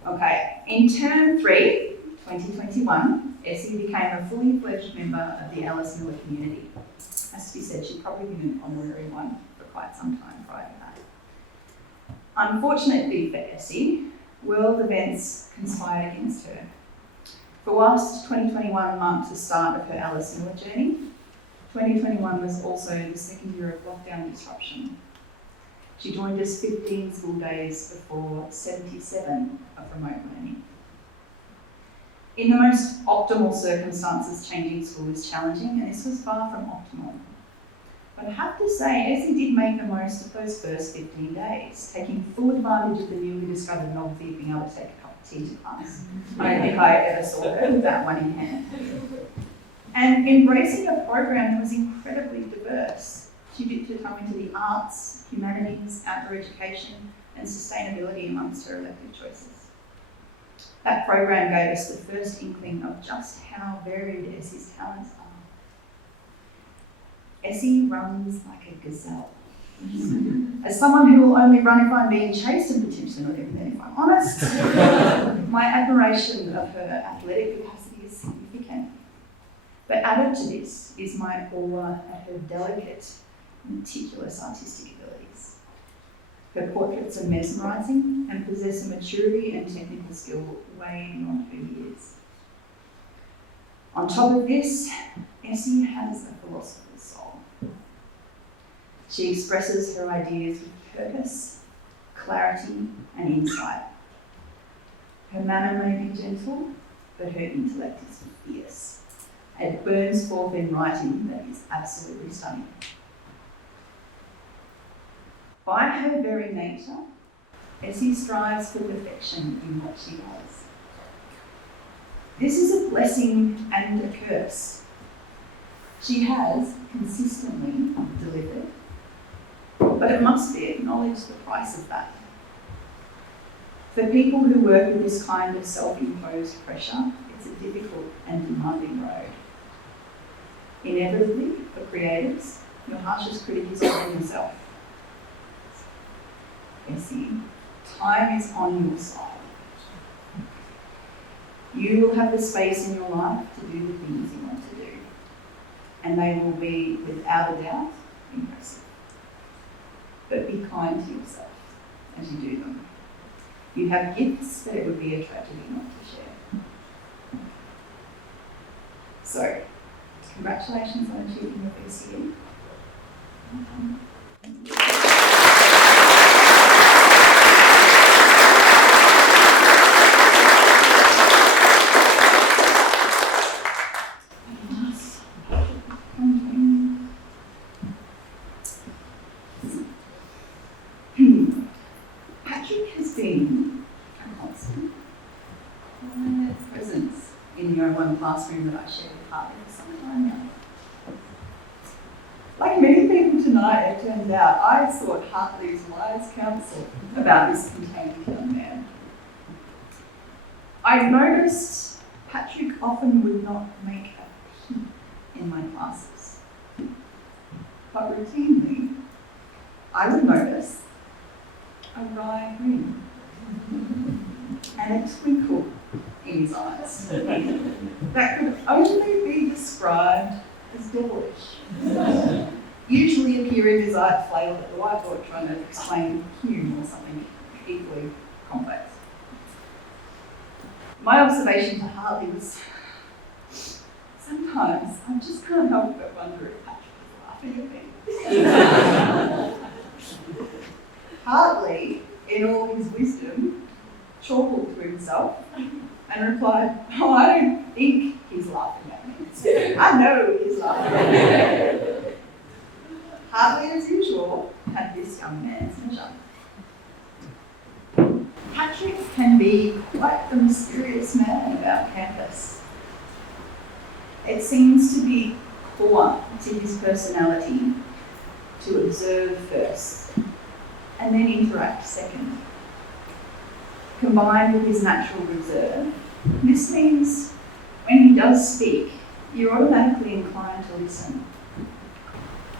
Okay, in term 3, 2021, Essie became a fully fledged member of the Alice Miller community. As to be said, she'd probably been an honorary one for quite some time prior to that. Unfortunately for Essie, world events conspired against her. For whilst 2021 marked the start of her Alice Miller journey, 2021 was also the second year of lockdown disruption. She joined us 15 school days before 77 of remote learning. In the most optimal circumstances, changing school is challenging, and this was far from optimal. But I have to say, Essie did make the most of those first 15 days, taking full advantage of the newly discovered novelty of being able to take a cup of tea to class. I don't think I ever saw her with that one in hand. And embracing a program that was incredibly diverse. She dipped her toe into the arts, humanities, outdoor education, and sustainability amongst her elective choices. That program gave us the first inkling of just how varied Essie's talents are. Essie runs like a gazelle. As someone who will only run if I'm being chased, and potentially not even then if I'm honest, my admiration of her athletic capacity is significant. But added to this is my awe at her delicate, meticulous artistic abilities. Her portraits are mesmerising and possess a maturity and technical skill way beyond her years. On top of this, Essie has a philosopher's soul. She expresses her ideas with purpose, clarity, and insight. Her manner may be gentle, but her intellect is fierce. It burns forth in writing that is absolutely stunning. By her very nature, Essie strives for perfection in what she does. This is a blessing and a curse. She has consistently delivered, but it must be acknowledged the price of that. For people who work with this kind of self-imposed pressure, it's a difficult and demanding road. Inevitably, for creatives, your harshest critic is often yourself. Essie, time is on your side. You will have the space in your life to do the things you want to do, and they will be, without a doubt, impressive. But be kind to yourself as you do them. You have gifts that it would be a tragedy not to share. So, congratulations on achieving your first year. Patrick has been a constant, quiet presence in the one classroom that I share with Hartley for some time now. Like many people tonight, it turns out, I sought Hartley's wise counsel about this contained young man. I noticed Patrick often would not make a peep in my classes, but routinely I would notice a wry grin and a twinkle in his eyes that could only be described as devilish. Usually appearing as I flailed at the whiteboard trying to explain Hume or something equally complex. My observation to Hartley was, sometimes I just can't help but wonder if Patrick is laughing at me. Hartley, in all his wisdom, chuckled to himself and replied, "Oh, I don't think he's laughing at me. I know he's laughing at me." Hartley, as usual, had this young man's measure. Patrick can be quite the mysterious man about campus. It seems to be core to his personality to observe first and then interact second. Combined with his natural reserve, this means when he does speak, you're automatically inclined to listen.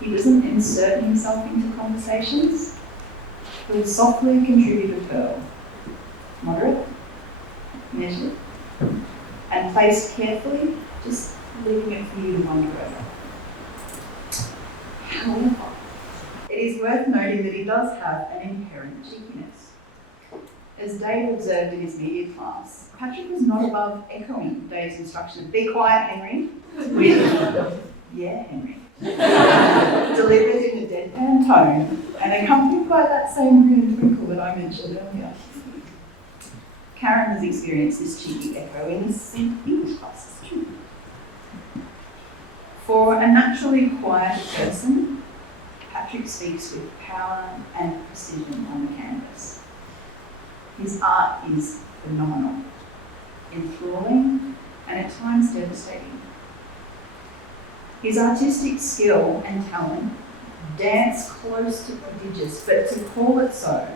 He doesn't insert himself into conversations. He'll softly contribute a pearl, moderate, measured, and placed carefully, just leaving it for you to wonder over. However, it is worth noting that he does have an inherent cheekiness. As Dave observed in his media class, Patrick was not above echoing Dave's instruction, "Be quiet, Henry," with "Yeah, Henry," delivered in a deadpan tone and accompanied by that same grin and twinkle that I mentioned earlier. Karen has experienced this cheeky echo in his English classes too. For a naturally quiet person, Patrick speaks with power and precision on the canvas. His art is phenomenal, enthralling, and at times devastating. His artistic skill and talent dance close to prodigious, but to call it so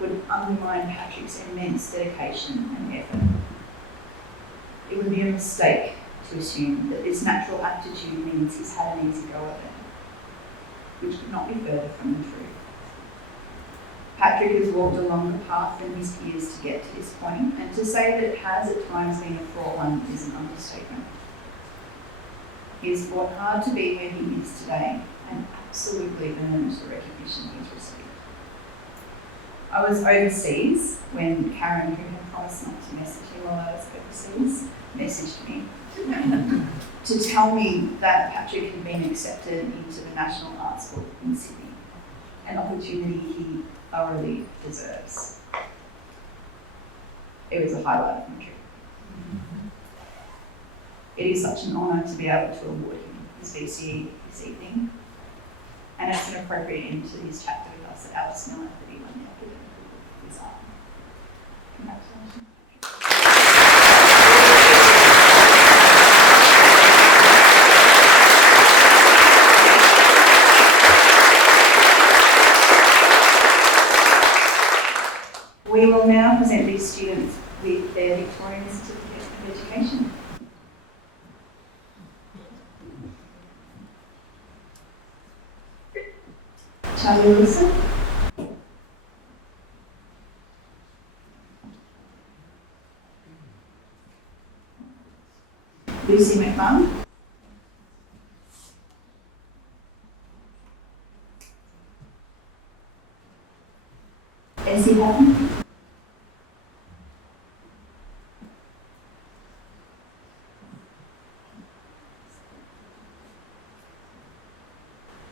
would undermine Patrick's immense dedication and effort. It would be a mistake to assume that this natural aptitude means he's had an easy go of it, which could not be further from the truth. Patrick has walked a longer path than his peers to get to this point, and to say that it has at times been a fraught one is an understatement. He has fought hard to be where he is today, and absolutely earned the recognition he's received. I was overseas when Karen, who had promised not to message him while I was overseas, messaged me to tell me that Patrick had been accepted into the National Art School in Sydney, an opportunity he thoroughly deserves. It was a highlight of my trip. It is such an honour to be able to award him his VCE this evening, and it's an appropriate end to his chapter with us at Alice Miller that he won the academic award for his art. Congratulations. We will now present the these students with their Victorian Certificate of Education. Charlie Wilson. Lucy McMahon. Essie Hatton.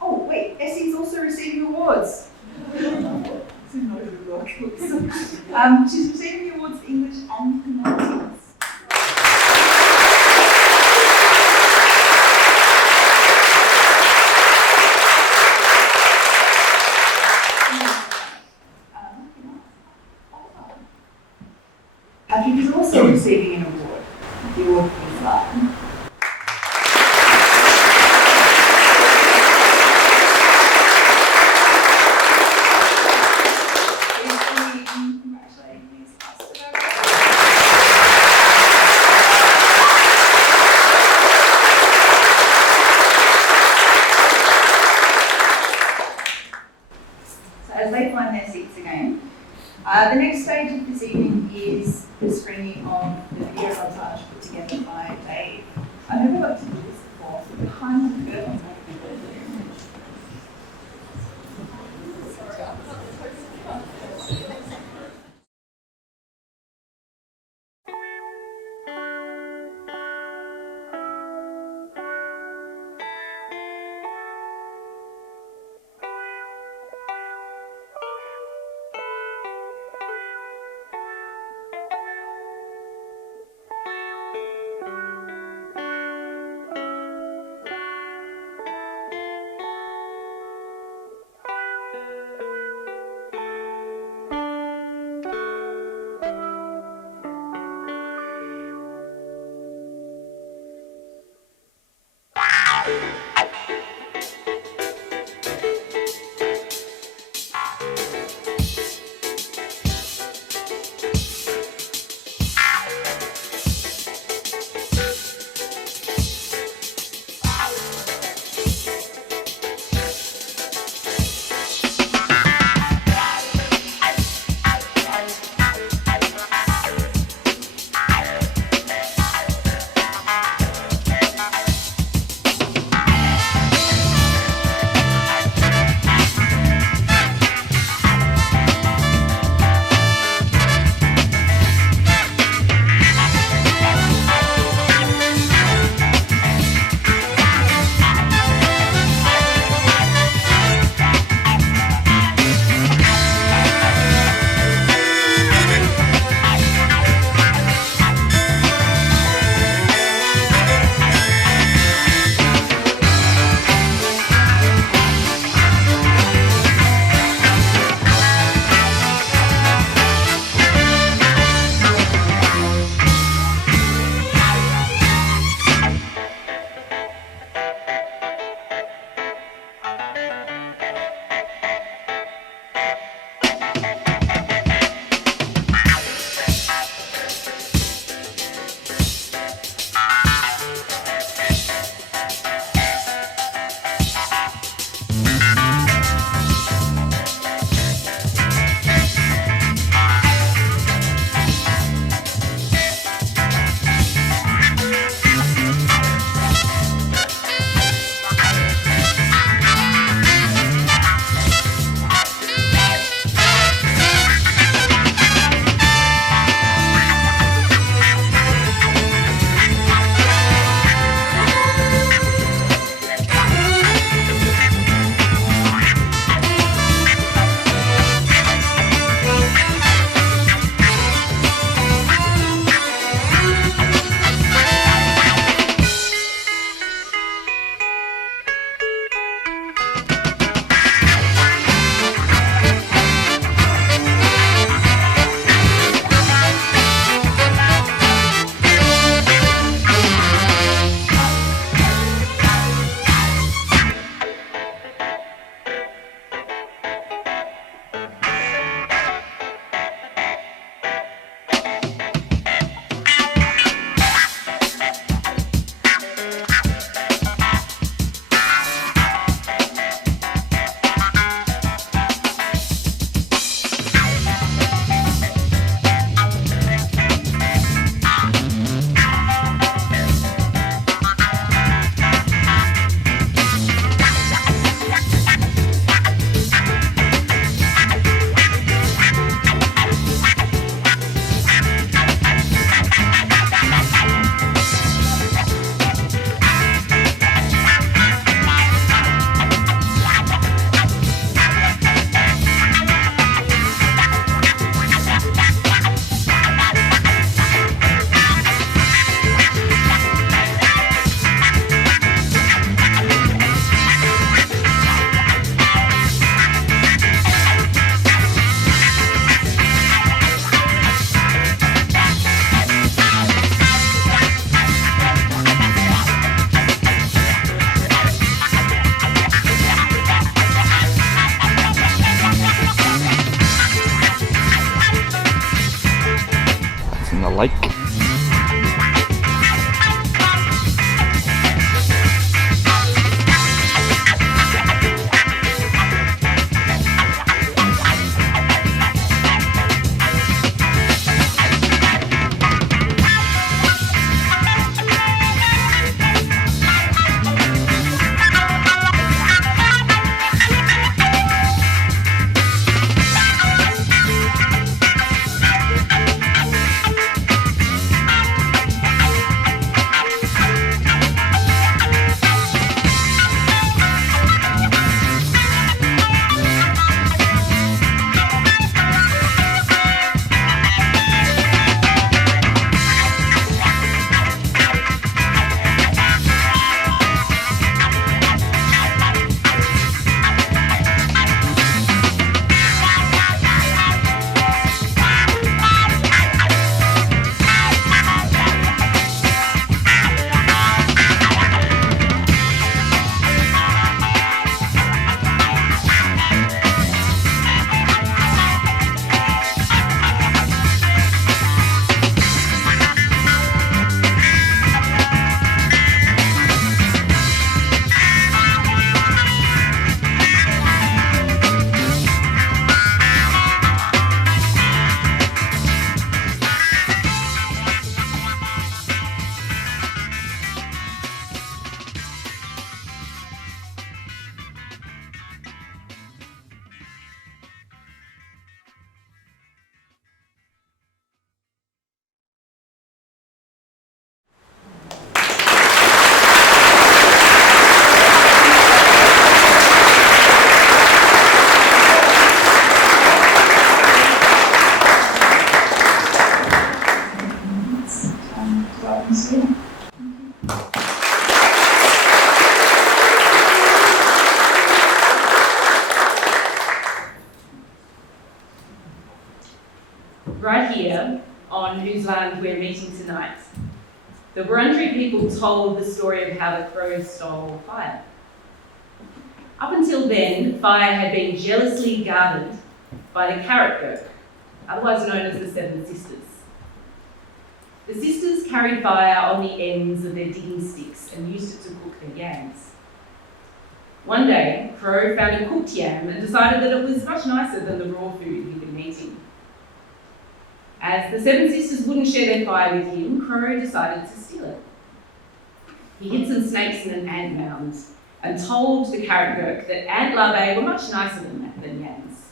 Oh, wait, Essie's also receiving awards. She's receiving the awards for English and Humanities. Patrick is also receiving an award, the award for his life. So as they find their seats again, the next stage of this evening is the screening of the video montage put together by Dave. the lake. Right here on whose land we're meeting tonight, the Wurundjeri people told the story of how the crows stole fire. Up until then, fire had been jealously guarded by the Carrotgurk, otherwise known as the Seven Sisters. The sisters carried fire on the ends of their digging sticks and used it to cook their yams. One day, Crow found a cooked yam and decided that it was much nicer than the raw food he'd been eating. As the Seven Sisters wouldn't share their fire with him, Crow decided to steal it. He hid some snakes in an ant mound and told the Carrotgurk that ant larvae were much nicer than yams.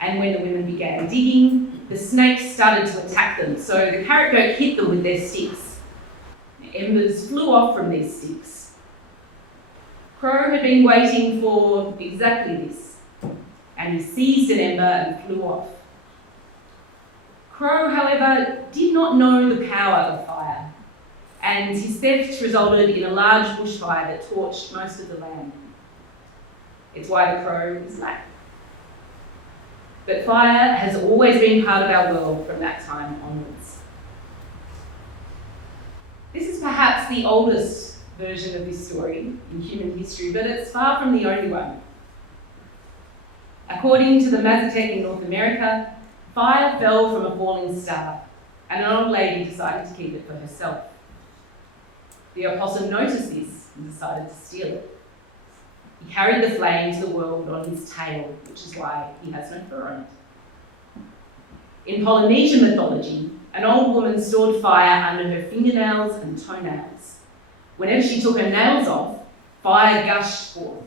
And when the women began digging, the snakes started to attack them, so the Carrotgurk hit them with their sticks. The embers flew off from these sticks. Crow had been waiting for exactly this, and he seized an ember and flew off. Crow, however, did not know the power of fire, and his theft resulted in a large bushfire that torched most of the land. It's why the crow is black. But fire has always been part of our world from that time onwards. This is perhaps the oldest version of this story in human history, but it's far from the only one. According to the Mazatec in North America, fire fell from a falling star, and an old lady decided to keep it for herself. The opossum noticed this and decided to steal it. He carried the flame to the world on his tail, which is why he has no fur on it. In Polynesian mythology, an old woman stored fire under her fingernails and toenails. Whenever she took her nails off, fire gushed forth.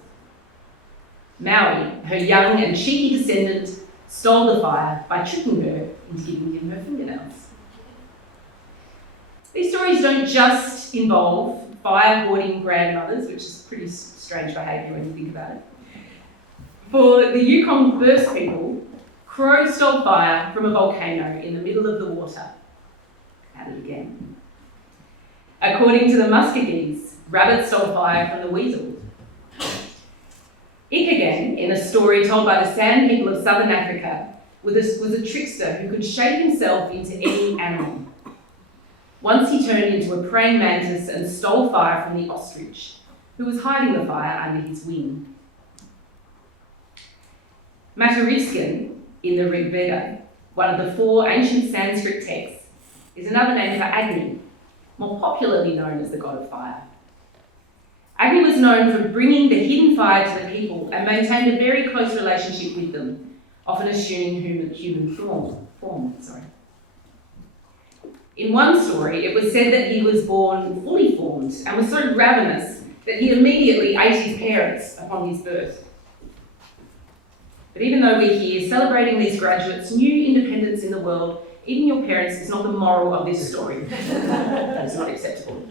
Maui, her young and cheeky descendant, stole the fire by tricking her into giving him her fingernails. These stories don't just involve fire-hoarding grandmothers, which is pretty strange behaviour when you think about it. For the Yukon First people, Crow stole fire from a volcano in the middle of the water. At it again. According to the Muskogees, rabbits stole fire from the weasel. Ikagan, in a story told by the San people of southern Africa, was a trickster who could shape himself into any animal. Once he turned into a praying mantis and stole fire from the ostrich, who was hiding the fire under his wing. Matariscan, in the Rig Veda, one of the 4 ancient Sanskrit texts, is another name for Agni, more popularly known as the god of fire. Agni was known for bringing the hidden fire to the people and maintained a very close relationship with them, often assuming human form. In one story, it was said that he was born fully formed and was so ravenous that he immediately ate his parents upon his birth. But even though we're here celebrating these graduates' new independence in the world, eating your parents is not the moral of this story. That is not acceptable.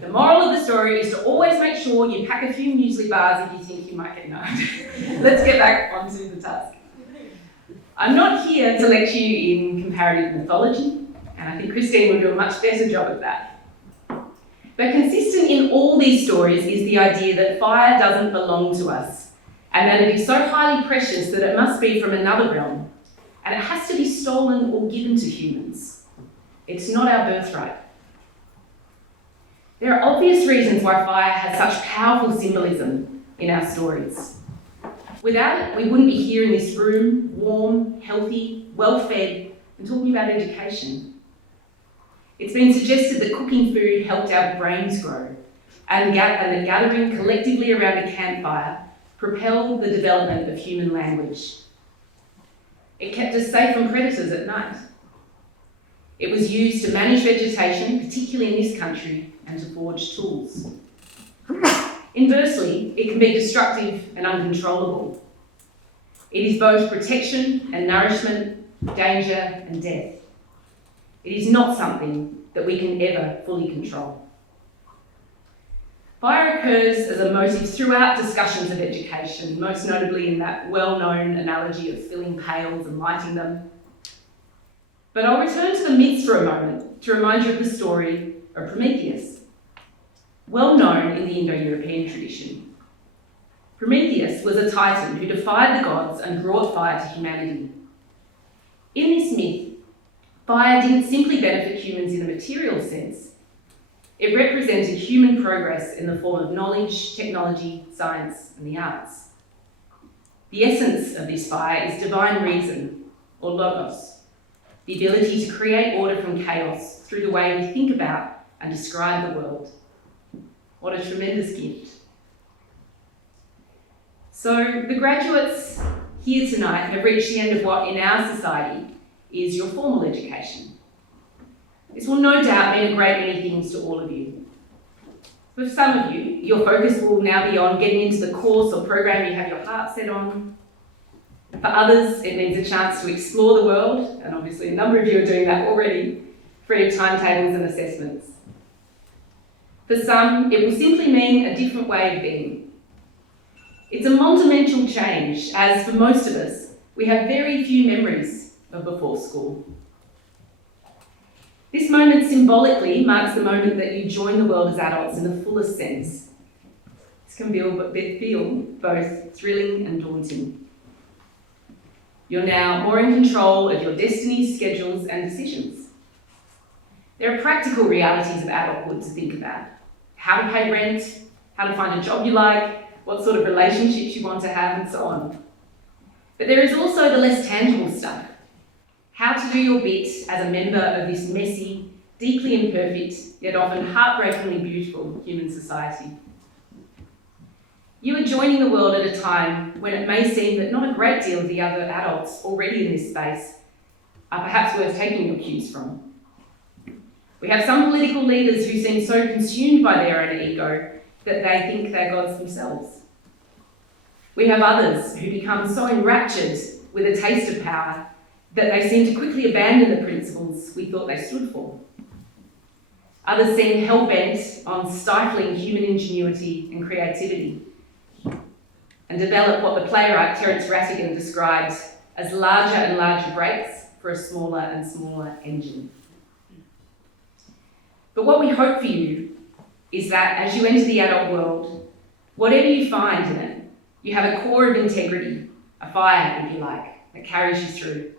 The moral of the story is to always make sure you pack a few muesli bars if you think you might get known. Let's get back onto the task. I'm not here to lecture you in comparative mythology, and I think Christine will do a much better job of that. But consistent in all these stories is the idea that fire doesn't belong to us, and that it is so highly precious that it must be from another realm, and it has to be stolen or given to humans. It's not our birthright. There are obvious reasons why fire has such powerful symbolism in our stories. Without it, we wouldn't be here in this room, warm, healthy, well-fed, and talking about education. It's been suggested that cooking food helped our brains grow, and that gathering collectively around a campfire propelled the development of human language. It kept us safe from predators at night. It was used to manage vegetation, particularly in this country, and to forge tools. Inversely, it can be destructive and uncontrollable. It is both protection and nourishment, danger and death. It is not something that we can ever fully control. Fire occurs as a motive throughout discussions of education, most notably in that well-known analogy of filling pails and lighting them. But I'll return to the myths for a moment to remind you of the story of Prometheus, well known in the Indo-European tradition. Prometheus was a titan who defied the gods and brought fire to humanity. In this myth, fire didn't simply benefit humans in a material sense. It represented human progress in the form of knowledge, technology, science, and the arts. The essence of this fire is divine reason, or logos, the ability to create order from chaos through the way we think about and describe the world. What a tremendous gift. So the graduates here tonight have reached the end of what in our society is your formal education. This will no doubt mean a great many things to all of you. For some of you, your focus will now be on getting into the course or program you have your heart set on. For others, it means a chance to explore the world, and obviously a number of you are doing that already, free of timetables and assessments. For some, it will simply mean a different way of being. It's a monumental change, as for most of us, we have very few memories of before school. This moment symbolically marks the moment that you join the world as adults in the fullest sense. This can feel both thrilling and daunting. You're now more in control of your destinies, schedules, and decisions. There are practical realities of adulthood to think about. How to pay rent, how to find a job you like, what sort of relationships you want to have, and so on. But there is also the less tangible stuff. How to do your bit as a member of this messy, deeply imperfect, yet often heartbreakingly beautiful human society. You are joining the world at a time when it may seem that not a great deal of the other adults already in this space are perhaps worth taking your cues from. We have some political leaders who seem so consumed by their own ego that they think they're gods themselves. We have others who become so enraptured with a taste of power that they seem to quickly abandon the principles we thought they stood for. Others seem hell-bent on stifling human ingenuity and creativity and develop what the playwright Terence Rattigan describes as larger and larger brakes for a smaller and smaller engine. But what we hope for you is that as you enter the adult world, whatever you find in it, you have a core of integrity, a fire, if you like, that carries you through.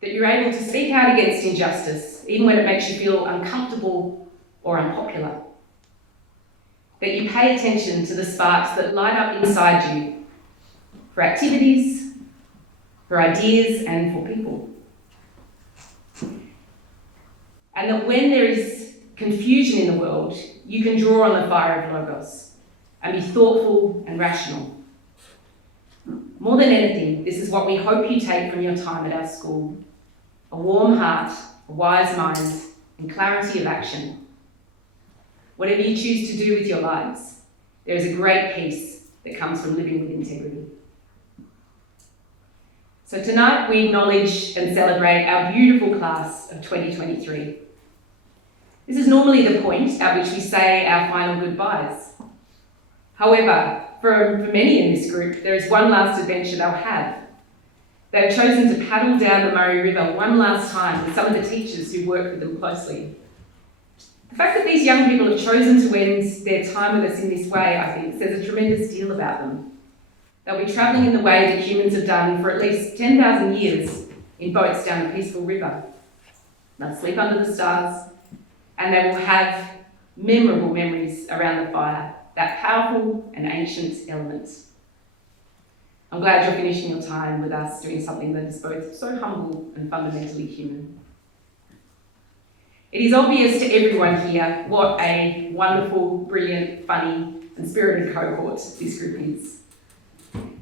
That you're able to speak out against injustice, even when it makes you feel uncomfortable or unpopular. That you pay attention to the sparks that light up inside you for activities, for ideas, and for people. and that when there is confusion in the world, you can draw on the fire of Logos and be thoughtful and rational. More than anything, this is what we hope you take from your time at our school: a warm heart, a wise mind, and clarity of action. Whatever you choose to do with your lives, there is a great peace that comes from living with integrity. So tonight we acknowledge and celebrate our beautiful class of 2023. This is normally the point at which we say our final goodbyes. However, for many in this group, there is one last adventure they'll have. They've chosen to paddle down the Murray River one last time with some of the teachers who work with them closely. The fact that these young people have chosen to end their time with us in this way, I think, says a tremendous deal about them. They'll be travelling in the way that humans have done for at least 10,000 years in boats down a peaceful river. They'll sleep under the stars, and they will have memorable memories around the fire, that powerful and ancient element. I'm glad you're finishing your time with us doing something that is both so humble and fundamentally human. It is obvious to everyone here what a wonderful, brilliant, funny, and spirited cohort this group is.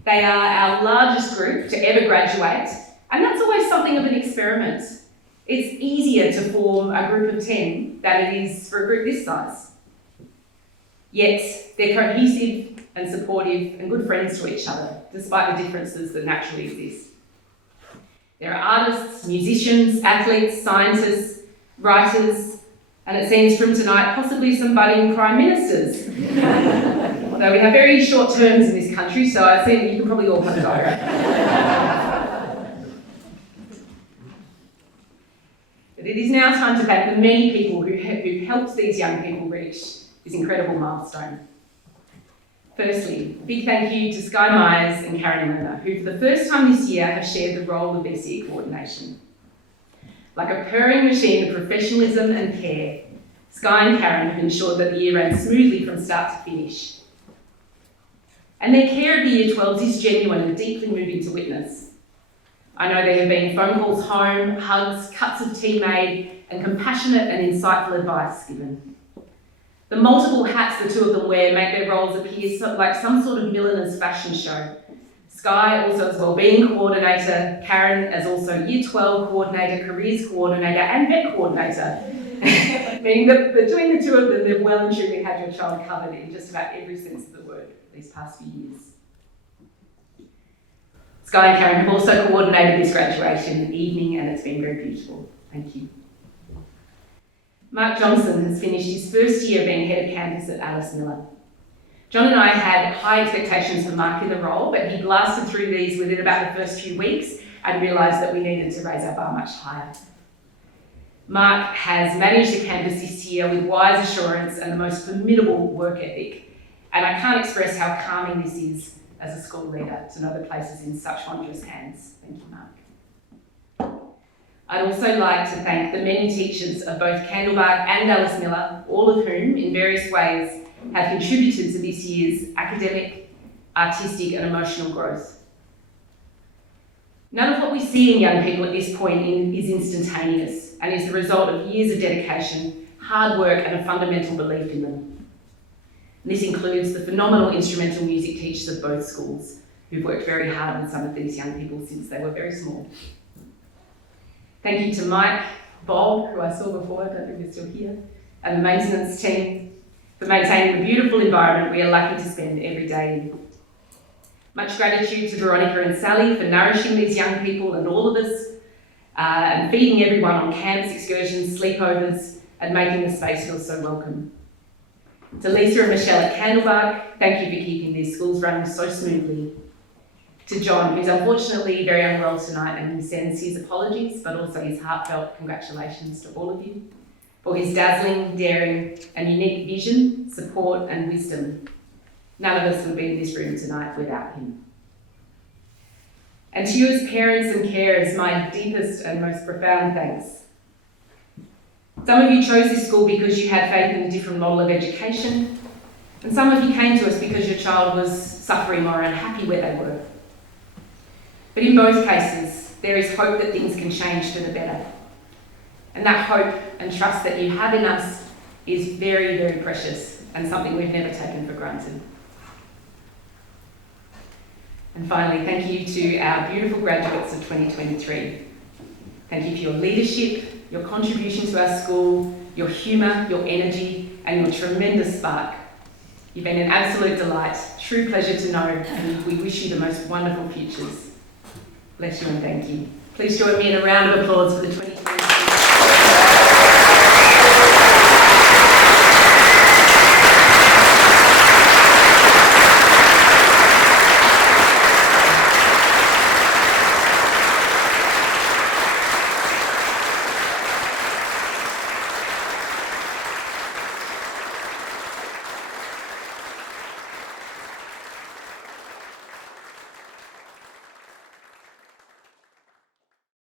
They are our largest group to ever graduate, and that's always something of an experiment. It's easier to form a group of 10 than it is for a group this size. Yet, they're cohesive and supportive and good friends to each other, despite the differences that naturally exist. There are artists, musicians, athletes, scientists, writers, and it seems from tonight, possibly some budding prime ministers. Although we have very short terms in this country, so I see that you can probably all have a go. But it is now time to thank the many people who helped these young people reach this incredible milestone. Firstly, a big thank you to Sky Myers and Karen Lerner, who for the first time this year have shared the role of SEA coordination. Like a purring machine of professionalism and care, Sky and Karen have ensured that the year ran smoothly from start to finish. And their care of the Year 12s is genuine and deeply moving to witness. I know there have been phone calls home, hugs, cups of tea made, and compassionate and insightful advice given. The multiple hats the two of them wear make their roles appear like some sort of milliner's fashion show. Sky also as wellbeing coordinator, Karen as also Year 12 coordinator, careers coordinator, and vet coordinator. Meaning that between the two of them, they've well and truly had your child covered in just about every sense of the word these past few years. Sky and Karen have also coordinated this graduation evening, and it's been very beautiful. Thank you. Mark Johnson has finished his first year being head of campus at Alice Miller. John and I had high expectations for Mark in the role, but he blasted through these within about the first few weeks and realised that we needed to raise our bar much higher. Mark has managed the campus this year with wise assurance and the most formidable work ethic, and I can't express how calming this is as a school leader to know the place is in such wondrous hands. Thank you, Mark. I'd also like to thank the many teachers of both Candlebark and Alice Miller, all of whom, in various ways, have contributed to this year's academic, artistic and emotional growth. None of what we see in young people at this point is instantaneous and is the result of years of dedication, hard work and a fundamental belief in them. And this includes the phenomenal instrumental music teachers of both schools who've worked very hard on some of these young people since they were very small. Thank you to Mike, Bob, who I saw before, I don't think they're still here, and the maintenance team for maintaining the beautiful environment we are lucky to spend every day in. Much gratitude to Veronica and Sally for nourishing these young people and all of us, and feeding everyone on camps, excursions, sleepovers, and making the space feel so welcome. To Lisa and Michelle at Candlebark, thank you for keeping these schools running so smoothly. To John, who's unfortunately very unwell tonight, and who sends his apologies, but also his heartfelt congratulations to all of you for his dazzling, daring, and unique vision, support, and wisdom. None of us would be in this room tonight without him. And to you as parents and carers, my deepest and most profound thanks. Some of you chose this school because you had faith in a different model of education, and some of you came to us because your child was suffering or unhappy where they were. But in both cases, there is hope that things can change for the better. And that hope and trust that you have in us is very, very precious and something we've never taken for granted. And finally, thank you to our beautiful graduates of 2023. Thank you for your leadership, your contribution to our school, your humour, your energy, and your tremendous spark. You've been an absolute delight, true pleasure to know, and we wish you the most wonderful futures. Bless you and thank you. Please join me in a round of applause for the 2023